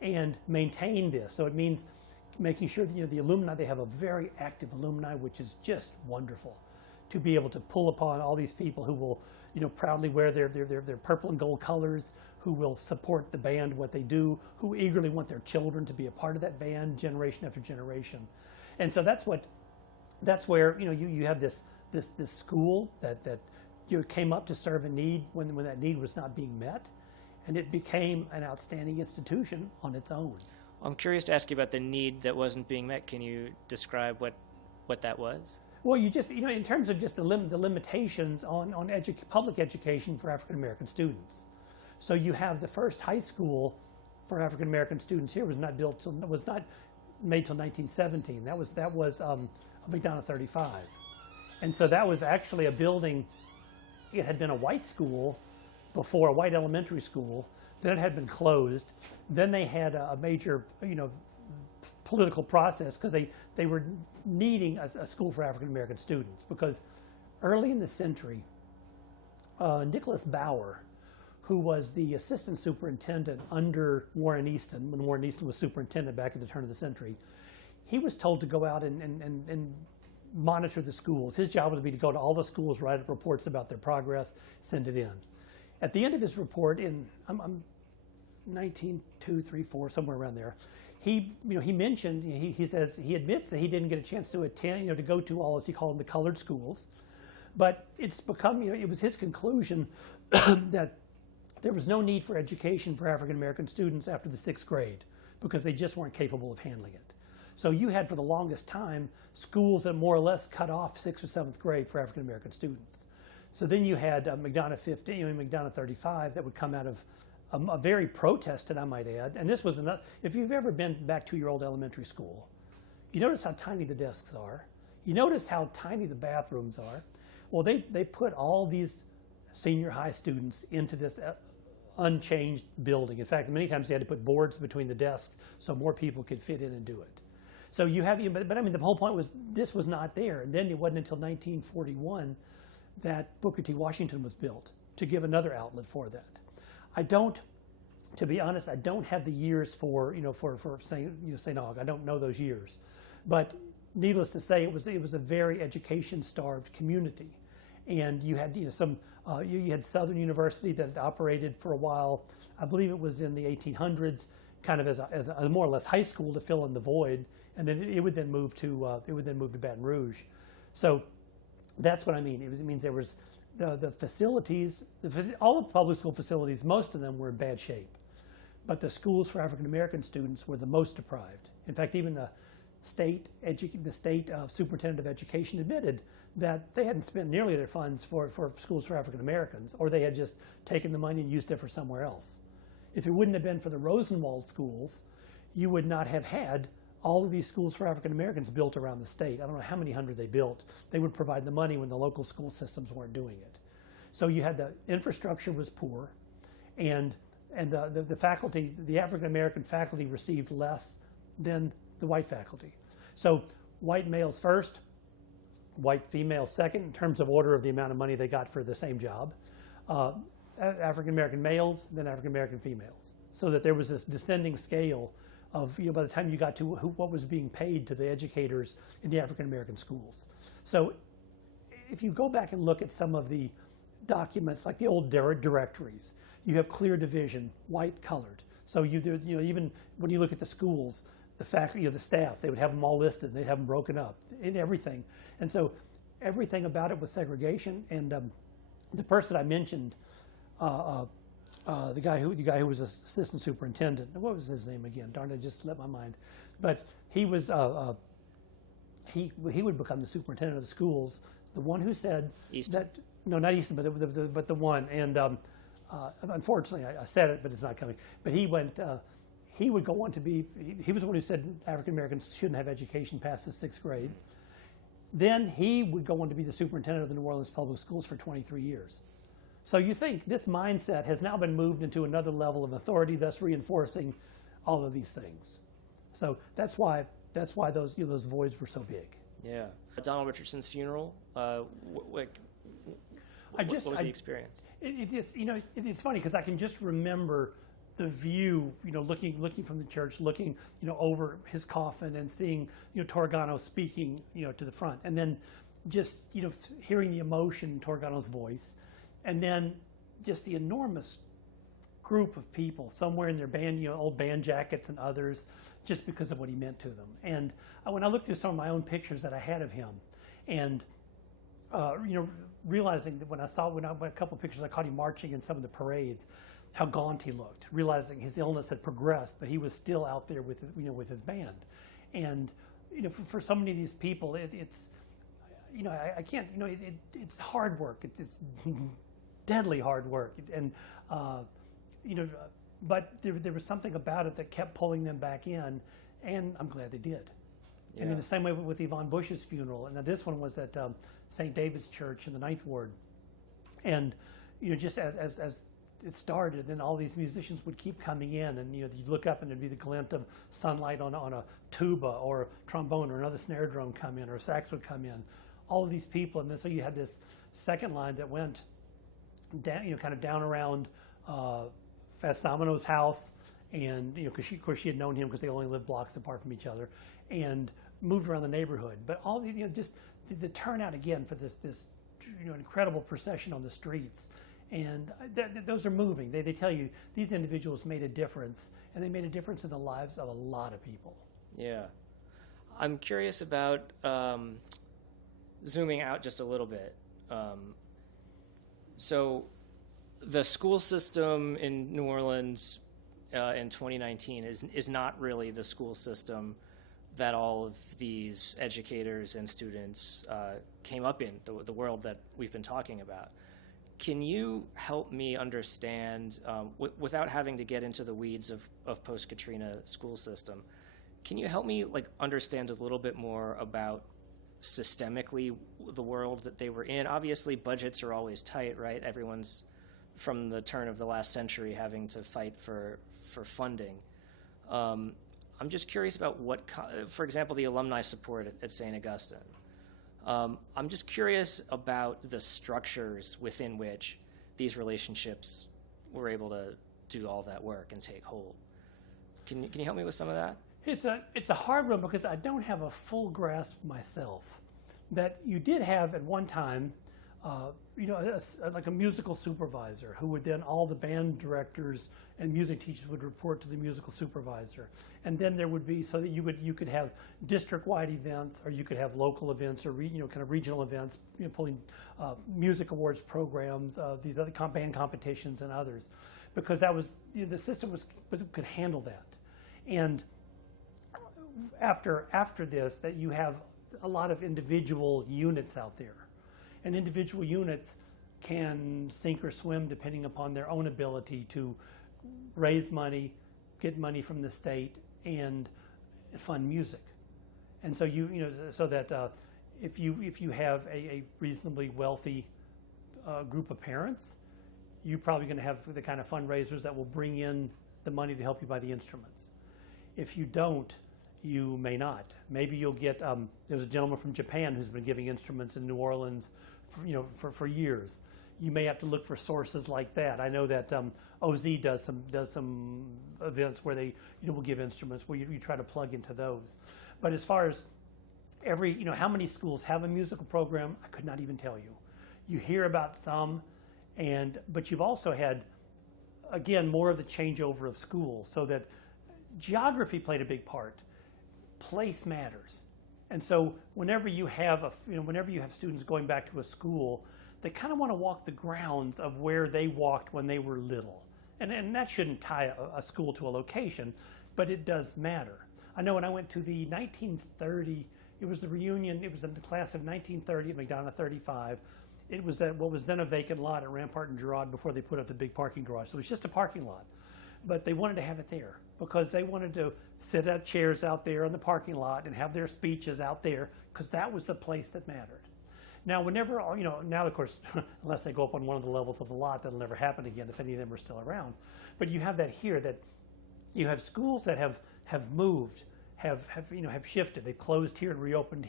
and maintain this. So it means making sure that the alumni, they have a very active alumni, which is just wonderful, to be able to pull upon all these people who will proudly wear their purple and gold colors, who will support the band, what they do, who eagerly want their children to be a part of that band generation after generation. And so that's where you have this school that came up to serve a need when that need was not being met, and it became an outstanding institution on its own. I'm curious to ask you about the need that wasn't being met. Can you describe what that was? Well, you just, in terms of just the limitations on public education for African American students. So you have the first high school for African American students here was not made till 1917. That was Mcdonogh 35, and so that was actually a building. It had been a white school before, a white elementary school. Then it had been closed. Then they had a major, political process, because they were needing a school for African American students, because early in the century, Nicholas Bauer, who was the assistant superintendent under Warren Easton, when Warren Easton was superintendent back at the turn of the century, he was told to go out and monitor the schools. His job would be to go to all the schools, write up reports about their progress, send it in. At the end of his report in 1902, 3, 4, somewhere around there, he mentioned, he says, he admits that he didn't get a chance to attend, to go to all, as he called them, the colored schools. But it's become, it was his conclusion that there was no need for education for African American students after the 6th grade, because they just weren't capable of handling it. So you had, for the longest time, schools that more or less cut off 6th or 7th grade for African American students. So then you had Mcdonogh 15, Mcdonogh 35, that would come out of a very protested, I might add. And this was if you've ever been back to your old elementary school, You notice how tiny the desks are. You notice how tiny the bathrooms are. Well, they put all these senior high students into this unchanged building. In fact, many times they had to put boards between the desks so more people could fit in and do it. So you have, but I mean, the whole point was this was not there. And then it wasn't until 1941 that Booker T. Washington was built to give another outlet for that. To be honest, I don't have the years for St. Aug. I don't know those years, but needless to say, it was a very education-starved community, and you had you had Southern University that operated for a while. I believe it was in the 1800s, kind of as a more or less high school to fill in the void, and then it would then move to Baton Rouge. So that's what I mean. It means there was the facilities, all of the public school facilities, most of them were in bad shape. But the schools for African American students were the most deprived. In fact, even the state superintendent of education admitted that they hadn't spent nearly their funds for schools for African Americans, or they had just taken the money and used it for somewhere else. If it wouldn't have been for the Rosenwald schools, you would not have had all of these schools for African Americans built around the state. I don't know how many hundred they built. They would provide the money when the local school systems weren't doing it. So you had the infrastructure was poor, and the faculty, the African American faculty received less than the white faculty. So white males first, white females second in terms of order of the amount of money they got for the same job. African American males, then African American females. So that there was this descending scale of, by the time you got to what was being paid to the educators in the African American schools. So if you go back and look at some of the documents, like the old directories, you have clear division, white, colored. So even when you look at the schools, the faculty, the staff, they would have them all listed. They'd have them broken up in everything. And so everything about it was segregation. And the person I mentioned, the guy who was assistant superintendent, what was his name again? Darn, it just slipped my mind. But he was he would become the superintendent of the schools. The one who said Easton. that, no, not Easton, but the one. And unfortunately, I said it, but it's not coming. But he went. He would go on to be. He was the one who said African Americans shouldn't have education past the 6th grade. Then he would go on to be the superintendent of the New Orleans public schools for 23 years. So you think this mindset has now been moved into another level of authority, thus reinforcing all of these things. So that's why those those voids were so big. Yeah. Donald Richardson's funeral. What was the experience? It's funny because I can just remember the view, looking from the church, looking, over his coffin and seeing, Torregano speaking, to the front, and then just, hearing the emotion in Torregano's voice, and then just the enormous group of people, somewhere in their band, old band jackets and others, just because of what he meant to them. And when I looked through some of my own pictures that I had of him, and realizing that when I a couple of pictures, I caught him marching in some of the parades, how gaunt he looked, realizing his illness had progressed, but he was still out there with his band. And for so many of these people, it's I can't, it's hard work. It's deadly hard work, and but there was something about it that kept pulling them back in, and I'm glad they did. Yeah. I mean, the same way with Yvonne Busch's funeral, and this one was at St. David's Church in the 9th Ward, and just as it started, then all these musicians would keep coming in, and you'd look up and there'd be the glint of sunlight on a tuba or a trombone, or another snare drum come in, or a sax would come in. All of these people, and then so you had this second line that went down, kind of down around Fats Domino's house, and because of course she had known him because they only lived blocks apart from each other, and moved around the neighborhood. But all the just the turnout again for this incredible procession on the streets. And those are moving. They tell you these individuals made a difference, and they made a difference in the lives of a lot of people. Yeah. I'm curious about zooming out just a little bit. So the school system in New Orleans in 2019 is not really the school system that all of these educators and students came up in, the world that we've been talking about. Can you help me understand, without having to get into the weeds of post-Katrina school system, Can you help me like understand a little bit more about systemically the world that they were in? Obviously, budgets are always tight, right? Everyone's from the turn of the last century having to fight for funding. I'm just curious about for example, the alumni support at St. Augustine. I'm just curious about the structures within which these relationships were able to do all that work and take hold. Can you help me with some of that? It's a hard one because I don't have a full grasp myself. That you did have at one time, like a musical supervisor who would then all the band directors and music teachers would report to the musical supervisor, and then there would be so that you could have district-wide events, or you could have local events, or kind of regional events, pulling music awards programs, these other band competitions and others, because that was the system could handle that, and after this, that you have a lot of individual units out there. And individual units can sink or swim depending upon their own ability to raise money, get money from the state, and fund music. And so so that if you have a reasonably wealthy group of parents, you're probably going to have the kind of fundraisers that will bring in the money to help you buy the instruments. If you don't, you may not. Maybe you'll get, there's a gentleman from Japan who's been giving instruments in New Orleans for years. You may have to look for sources like that. I know that OZ does some events where they will give instruments, where you try to plug into those. But as far as how many schools have a musical program, I could not even tell you. You hear about some, but you've also had, again, more of the changeover of schools, so that geography played a big part. Place matters, and so whenever you have students going back to a school, they kind of want to walk the grounds of where they walked when they were little, and that shouldn't tie a school to a location, but it does matter. I know when I went to the 1930, it was the reunion. It was the class of 1930 at McDonogh 35. It was at what was then a vacant lot at Rampart and Girard before they put up the big parking garage. So it was just a parking lot, but they wanted to have it there, because they wanted to sit at chairs out there in the parking lot and have their speeches out there, because that was the place that mattered. Now, now of course, unless they go up on one of the levels of the lot, that'll never happen again if any of them are still around. But you have that here, that you have schools that have moved, have shifted. They closed here and reopened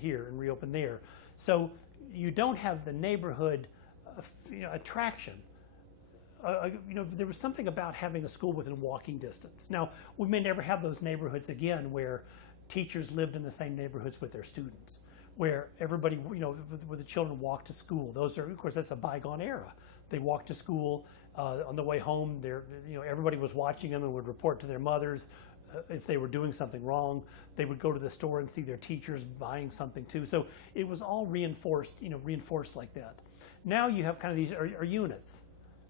there. So you don't have the neighborhood, attraction. There was something about having a school within walking distance. Now, we may never have those neighborhoods again where teachers lived in the same neighborhoods with their students, where everybody, where the children walk to school. Those are, of course, that's a bygone era. They walked to school on the way home. Everybody was watching them and would report to their mothers if they were doing something wrong. They would go to the store and see their teachers buying something too. So it was all reinforced like that. Now you have kind of these are units.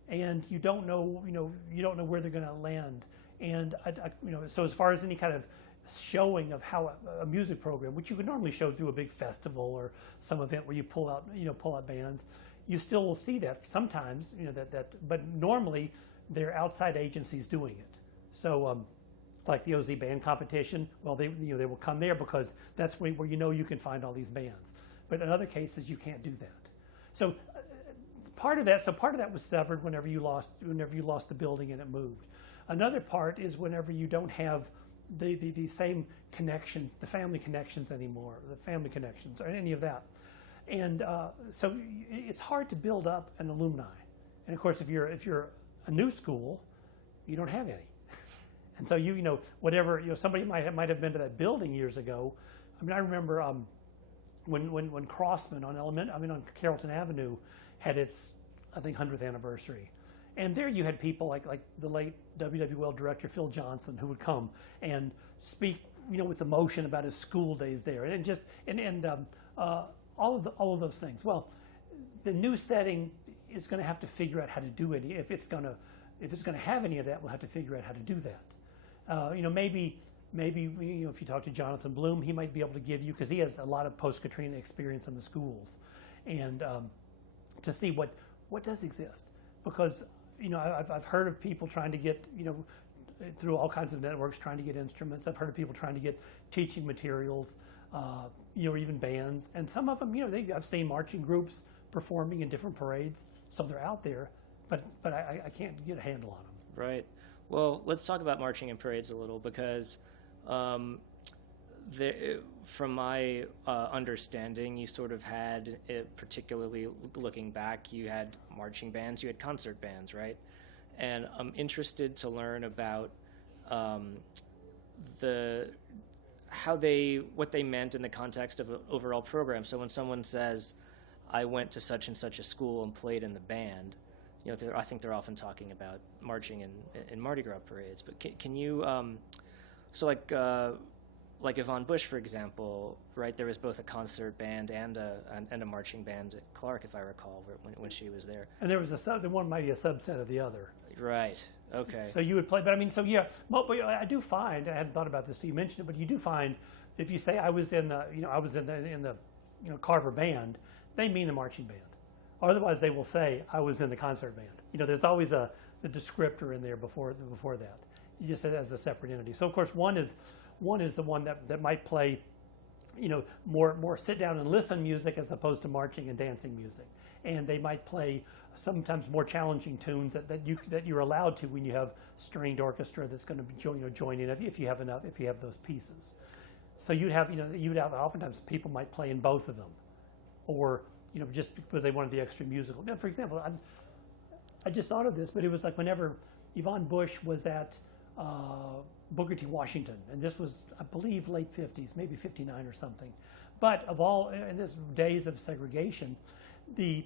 And you don't know where they're going to land. And so as far as any kind of showing of how a music program, which you would normally show through a big festival or some event where you pull out bands, you still will see that sometimes. But normally they're outside agencies doing it. So like the OZ band competition, well, they will come there because that's where you can find all these bands. But in other cases, you can't do that. So. Part of that was severed whenever you lost the building and it moved. Another part is whenever you don't have the same connections, the family connections anymore, or any of that, and so it's hard to build up an alumni. And of course, if you're a new school, you don't have any, and so somebody might have been to that building years ago. I mean, I remember when Crossman on Carrollton Avenue had its, I think, 100th anniversary. And there you had people like the late WWL director Phil Johnson, who would come and speak, with emotion about his school days there, and all of those things. Well, the new setting is going to have to figure out how to do it. If it's going to have any of that, we'll have to figure out how to do that. Maybe if you talk to Jonathan Bloom, he might be able to give you, because he has a lot of post-Katrina experience in the schools, and to see what does exist, because I've heard of people trying to get through all kinds of networks trying to get instruments. I've heard of people trying to get teaching materials, or even bands. And some of them, I've seen marching groups performing in different parades, so they're out there, but I can't get a handle on them. Right. Well, let's talk about marching in parades a little, because from my understanding, you sort of had, particularly looking back, you had marching bands, you had concert bands, right? And I'm interested to learn about what they meant in the context of an overall program. So when someone says, I went to such and such a school and played in the band, I think they're often talking about marching in Mardi Gras parades. But can you, like Yvonne Busch, for example, right? There was both a concert band and a marching band at Clark, if I recall, when she was there. And there was one might be a subset of the other. Right. Okay. So you would play, but I mean, so yeah. Well, but I do find, I hadn't thought about this till you mentioned it, but you do find if you say I was in the Carver band, they mean the marching band. Otherwise, they will say I was in the concert band. There's always the descriptor in there before that. You just say it as a separate entity. So of course, one is the one that might play, more sit down and listen music as opposed to marching and dancing music. And they might play sometimes more challenging tunes that you're allowed to when you have stringed orchestra that's going to join in if you have those pieces. So you'd have oftentimes people might play in both of them, or just because they wanted the extra musical. Now, for example, I just thought of this, but it was like whenever Yvonne Busch was at Booker T. Washington, and this was, I believe, late 50s, maybe 59 or something. But in this days of segregation, the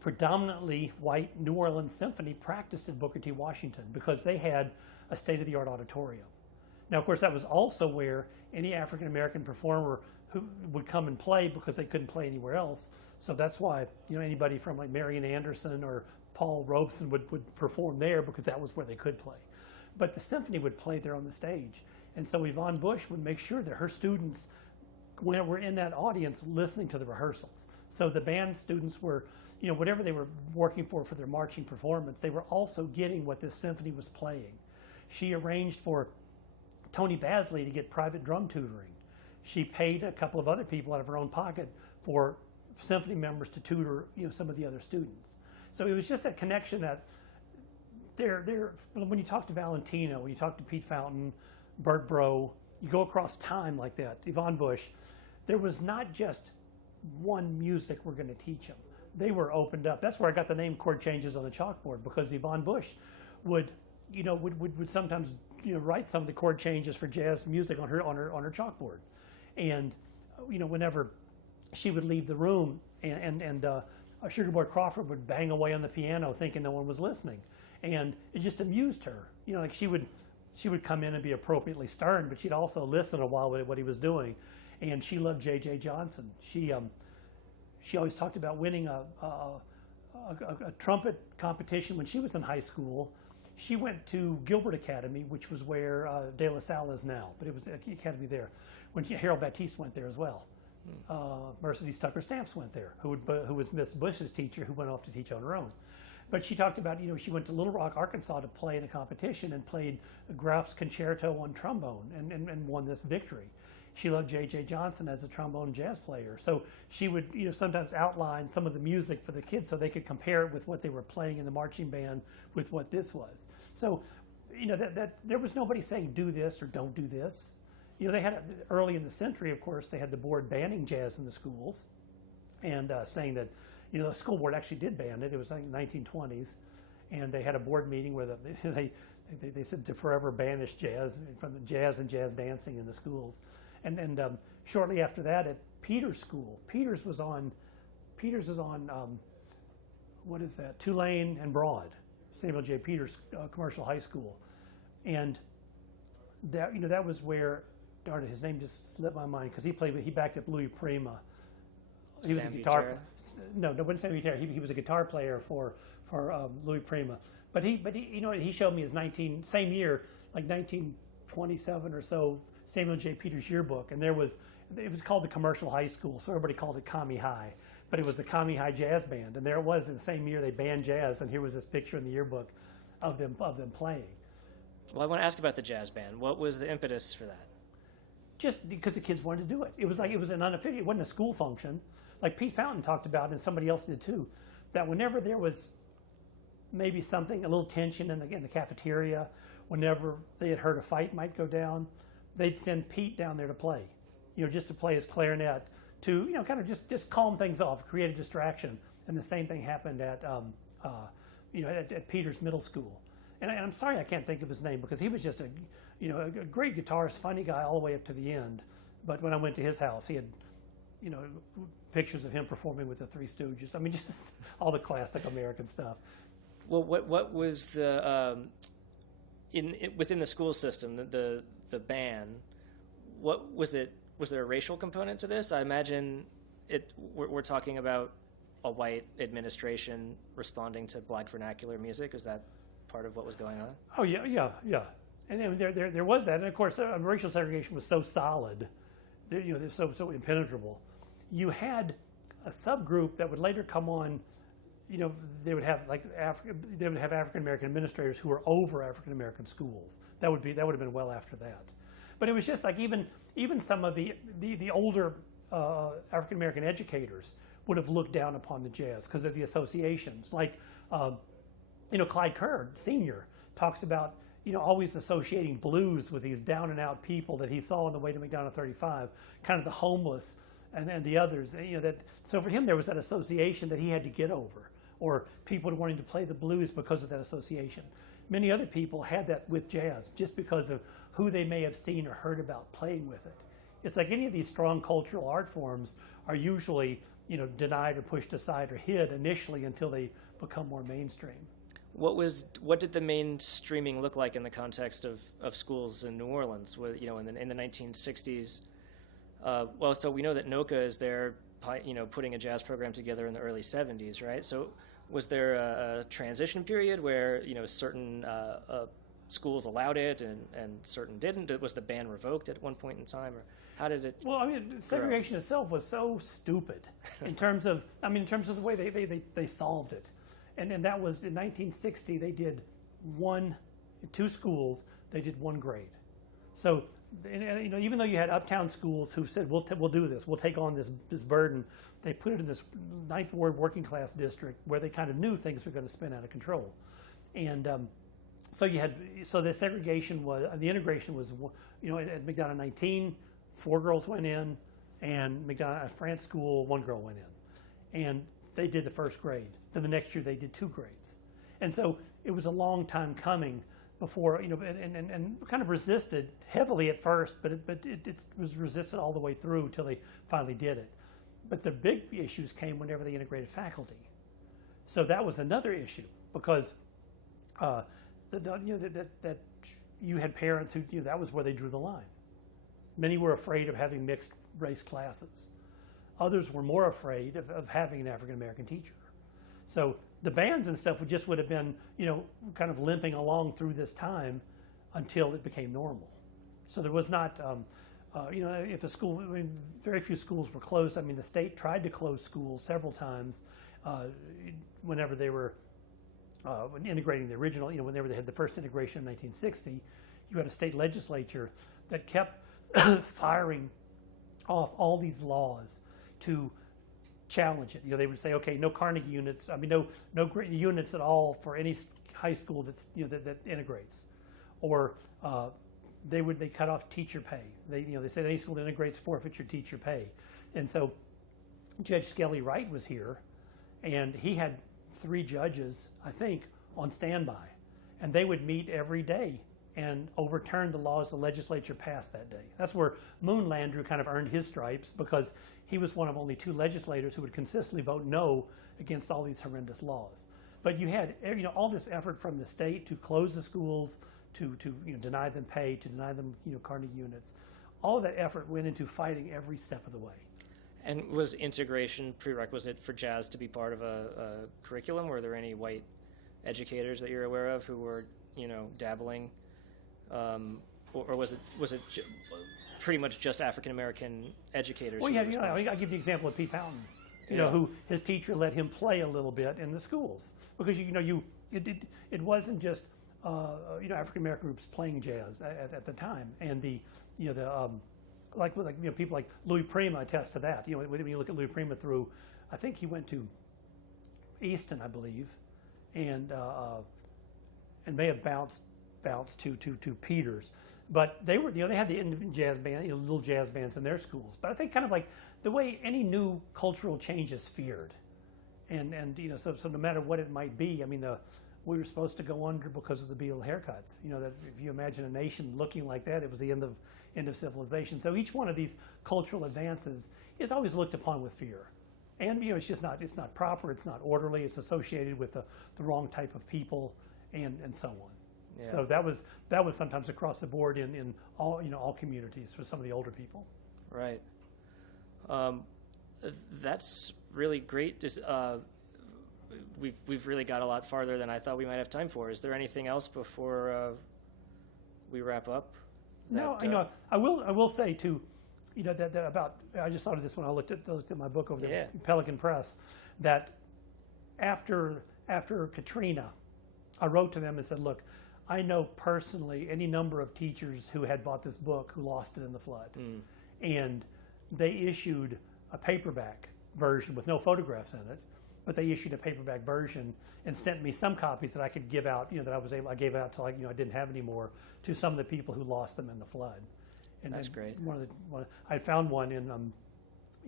predominantly white New Orleans Symphony practiced at Booker T. Washington because they had a state-of-the-art auditorium. Now, of course, that was also where any African-American performer who would come and play because they couldn't play anywhere else. So that's why anybody from like Marian Anderson or Paul Robeson would perform there, because that was where they could play. But the symphony would play there on the stage. And so Yvonne Busch would make sure that her students were in that audience listening to the rehearsals. So the band students were, whatever they were working for their marching performance, they were also getting what this symphony was playing. She arranged for Tony Basley to get private drum tutoring. She paid a couple of other people out of her own pocket for symphony members to tutor, some of the other students. So it was just that connection that when you talk to Valentino, when you talk to Pete Fountain, Bert Breaux, you go across time like that, Yvonne Busch, there was not just one music we're going to teach them. They were opened up. That's where I got the name Chord Changes on the chalkboard, because Yvonne Busch would sometimes write some of the chord changes for jazz music on her chalkboard. And whenever she would leave the room and Sugar Boy Crawford would bang away on the piano thinking no one was listening, and it just amused her. Like she would come in and be appropriately stern, but she'd also listen a while with what he was doing. And she loved J.J. Johnson. She always talked about winning a trumpet competition when she was in high school. She went to Gilbert Academy, which was where De La Salle is now, but it was an academy there. When Harold Baptiste went there as well. Mercedes Tucker Stamps went there, who was Miss Bush's teacher, who went off to teach on her own. But she talked about, she went to Little Rock, Arkansas to play in a competition and played Graf's Concerto on trombone and won this victory. She loved J.J. Johnson as a trombone jazz player. So she would, sometimes outline some of the music for the kids so they could compare it with what they were playing in the marching band with what this was. So, that there was nobody saying do this or don't do this. They had, early in the century, of course, they had the board banning jazz in the schools and saying that, the school board actually did ban it. It was like 1920s. And they had a board meeting where they said to forever banish jazz from the jazz and jazz dancing in the schools. And shortly after that, at Peters School, Peters was on what is that? Tulane and Broad, Samuel J. Peters Commercial High School, and that was where, darn it, his name just slipped my mind, because he backed up Louis Prima. He was a guitar. No, it wasn't Sam Butera. He was a guitar player for Louis Prima. But he showed me his same year, like 1927 or so, Samuel J. Peters yearbook, and it was called the Commercial High School, so everybody called it Commie High, but it was the Commie High Jazz Band, and there it was in the same year they banned jazz, and here was this picture in the yearbook of them playing. Well, I want to ask about the jazz band. What was the impetus for that? Just because the kids wanted to do it. It was like, it was an unofficial, it wasn't a school function. Like Pete Fountain talked about, and somebody else did too, that whenever there was maybe something, a little tension in the cafeteria, whenever they had heard a fight might go down, they'd send Pete down there to play, just to play his clarinet, to, kind of just calm things off, create a distraction. And the same thing happened at Peter's Middle School. And I'm sorry I can't think of his name, because he was just a great guitarist, funny guy all the way up to the end. But when I went to his house, he had, pictures of him performing with the Three Stooges. I mean, just all the classic American stuff. Well, what was the within the school system, the band? What was it? Was there a racial component to this? I imagine we're talking about a white administration responding to black vernacular music. Is that part of what was going on? Oh yeah. And then there was that, and of course, racial segregation was so solid, so impenetrable. You had a subgroup that would later come on. They would have African American administrators who were over African American schools. That would have been well after that. But it was just like even some of the older African American educators would have looked down upon the jazz because of the associations. Like Clyde Kerr Sr. talks about always associating blues with these down and out people that he saw on the way to Mcdonogh 35, kind of the homeless and the others. So for him there was that association that he had to get over, or people wanting to play the blues because of that association. Many other people had that with jazz just because of who they may have seen or heard about playing with it. It's like any of these strong cultural art forms are usually denied or pushed aside or hid initially until they become more mainstream. What did the mainstreaming look like in the context of schools in New Orleans? In the 1960s. So we know that NOCCA is there, putting a jazz program together in the early 70s, right? So was there a transition period where certain schools allowed it and certain didn't? Was the ban revoked at one point in time, or how did it? Well, segregation itself was so stupid in terms of the way they solved it, and that was in 1960. They did two schools. They did one grade. So even though you had uptown schools who said we'll do this, we'll take on this burden, they put it in this Ninth Ward working class district where they kind of knew things were going to spin out of control, and so the segregation was, the integration was, at Mcdonogh 19, 4 girls went in, and Mcdonogh France School, 1 girl went in, and they did the first grade. Then the next year they did 2 grades, and so it was a long time coming before, and kind of resisted heavily at first, but it was resisted all the way through till they finally did it. But the big issues came whenever they integrated faculty. So that was another issue, because that you had parents who that was where they drew the line. Many were afraid of having mixed race classes. Others were more afraid of having an African American teacher. So the bands and stuff would have been kind of limping along through this time until it became normal. So there was not if a school, very few schools were closed. The state tried to close schools several times whenever they were when integrating the original, whenever they had the first integration in 1960, you had a state legislature that kept firing off all these laws to challenge it. They would say, okay, no Carnegie units. No units at all for any high school that's that integrates, or they cut off teacher pay. They said any school that integrates forfeits your teacher pay, and so Judge Skelly Wright was here, and he had 3 judges, I think, on standby, and they would meet every day and overturn the laws the legislature passed that day. That's where Moon Landrieu kind of earned his stripes, because he was one of only 2 legislators who would consistently vote no against all these horrendous laws. But you had all this effort from the state to close the schools, to deny them pay, to deny them Carnegie units. All of that effort went into fighting every step of the way. And was integration prerequisite for jazz to be part of a curriculum? Were there any white educators that you're aware of who were, dabbling, or was it pretty much just African American educators? Well, yeah, I'll give you the example of Pete Fountain, who his teacher let him play a little bit in the schools, because it wasn't just African American groups playing jazz at the time, and people like Louis Prima attest to that. When you look at Louis Prima through, I think he went to Easton, I believe, and may have bounced to Peters, but they had the independent jazz band, little jazz bands in their schools. But I think kind of like the way any new cultural change is feared, and so no matter what it might be, I mean we were supposed to go under because of the Beatle haircuts. That if you imagine a nation looking like that, it was the end of civilization. So each one of these cultural advances is always looked upon with fear. And it's just it's not proper, it's not orderly, it's associated with the wrong type of people, and so on. Yeah. So that was sometimes across the board in all communities for some of the older people. Right. That's really great. We've really got a lot farther than I thought we might have time for. Is there anything else before we wrap up? I will say too, that about, I just thought of this when I looked at my book over there, Pelican Press, that after Katrina, I wrote to them and said, look, I know personally any number of teachers who had bought this book who lost it in the flood, and they issued a paperback version with no photographs in it, but they issued a paperback version and sent me some copies that I could give out, I gave out till I didn't have any more, to some of the people who lost them in the flood. And that's great. I found one in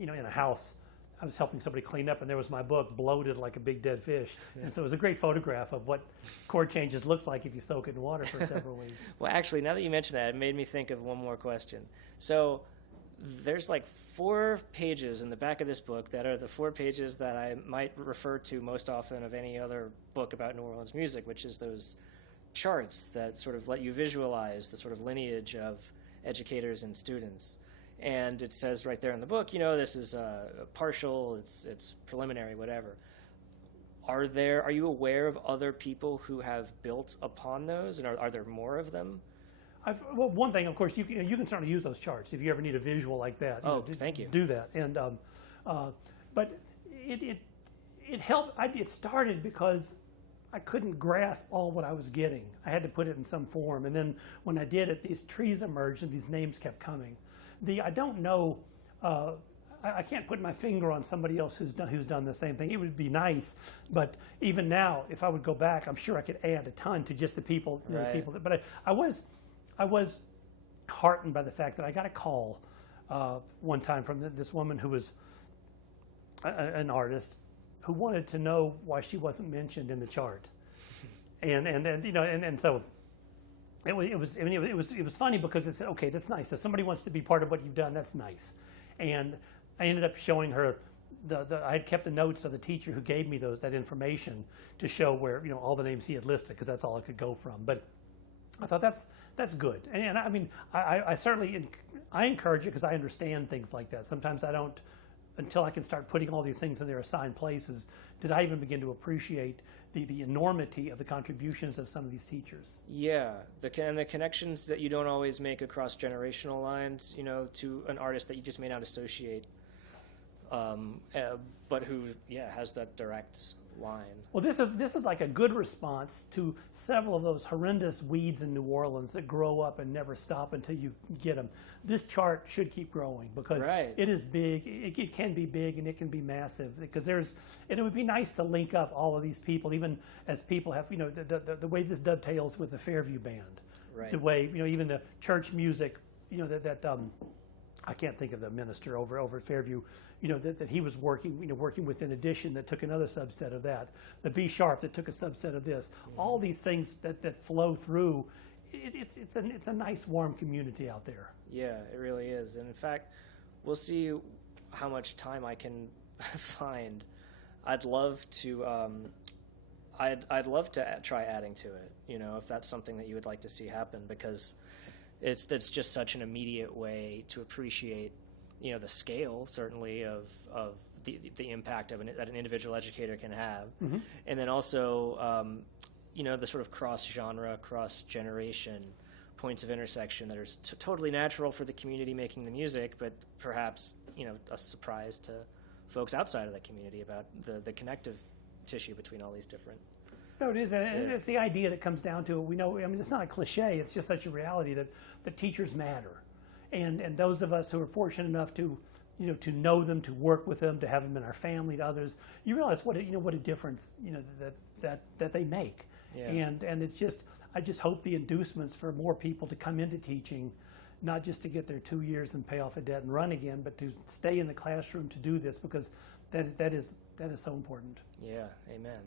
a house. I was helping somebody clean up, and there was my book bloated like a big dead fish. Yeah. And so it was a great photograph of what Chord Changes looks like if you soak it in water for several weeks. Well, actually, now that you mention that, it made me think of one more question. So there's like 4 pages in the back of this book that are the 4 pages that I might refer to most often of any other book about New Orleans music, which is those charts that sort of let you visualize the sort of lineage of educators and students. And it says right there in the book, this is partial, it's preliminary, whatever. Are you aware of other people who have built upon those, and are there more of them? Well, one thing, of course, you can certainly use those charts if you ever need a visual like that. Thank you. Do that, and but it helped. It started because I couldn't grasp all what I was getting. I had to put it in some form, and then when I did it, these trees emerged and these names kept coming. I don't know. I can't put my finger on somebody else who's done the same thing. It would be nice, but even now, if I would go back, I'm sure I could add a ton to just the people. Right. But I was heartened by the fact that I got a call one time from this woman who was an artist who wanted to know why she wasn't mentioned in the chart, and so. It was funny because it said, okay, that's nice. If somebody wants to be part of what you've done, that's nice. And I ended up showing her I had kept the notes of the teacher who gave me that information to show where all the names he had listed, because that's all I could go from. But I thought that's good. And I mean I certainly encourage it because I understand things like that. Sometimes I don't, until I can start putting all these things in their assigned places, did I even begin to appreciate the enormity of the contributions of some of these teachers. Yeah, the connections that you don't always make across generational lines, to an artist that you just may not associate, but who, has that direct line. Well, this is like a good response to several of those horrendous weeds in New Orleans that grow up and never stop until you get them. This chart should keep growing because it is big. It can be big and it can be massive because and it would be nice to link up all of these people, even as people have, the way this dovetails with the Fairview Band, the way, even the church music, I can't think of the minister over at Fairview, that he was working with, in addition, that took another subset of that. The B sharp that took a subset of this. Mm-hmm. All these things that flow through. It's a nice, warm community out there. Yeah, it really is. And in fact, we'll see how much time I can find. I'd love to. I'd love to try adding to it. If that's something that you would like to see happen, because it's just such an immediate way to appreciate, the scale certainly of the impact that an individual educator can have, mm-hmm. and then also the sort of cross-genre, cross-generation points of intersection that are totally natural for the community making the music, but perhaps a surprise to folks outside of that community about the connective tissue between all these different. No, it is. And it's the idea that comes down to it. We know, I mean, it's not a cliche. It's just such a reality that the teachers matter. And those of us who are fortunate enough to, to know them, to work with them, to have them in our family, to others, you realize what a difference, that they make. Yeah. And it's just, I just hope the inducements for more people to come into teaching, not just to get their 2 years and pay off a debt and run again, but to stay in the classroom to do this, because that is so important. Yeah, amen.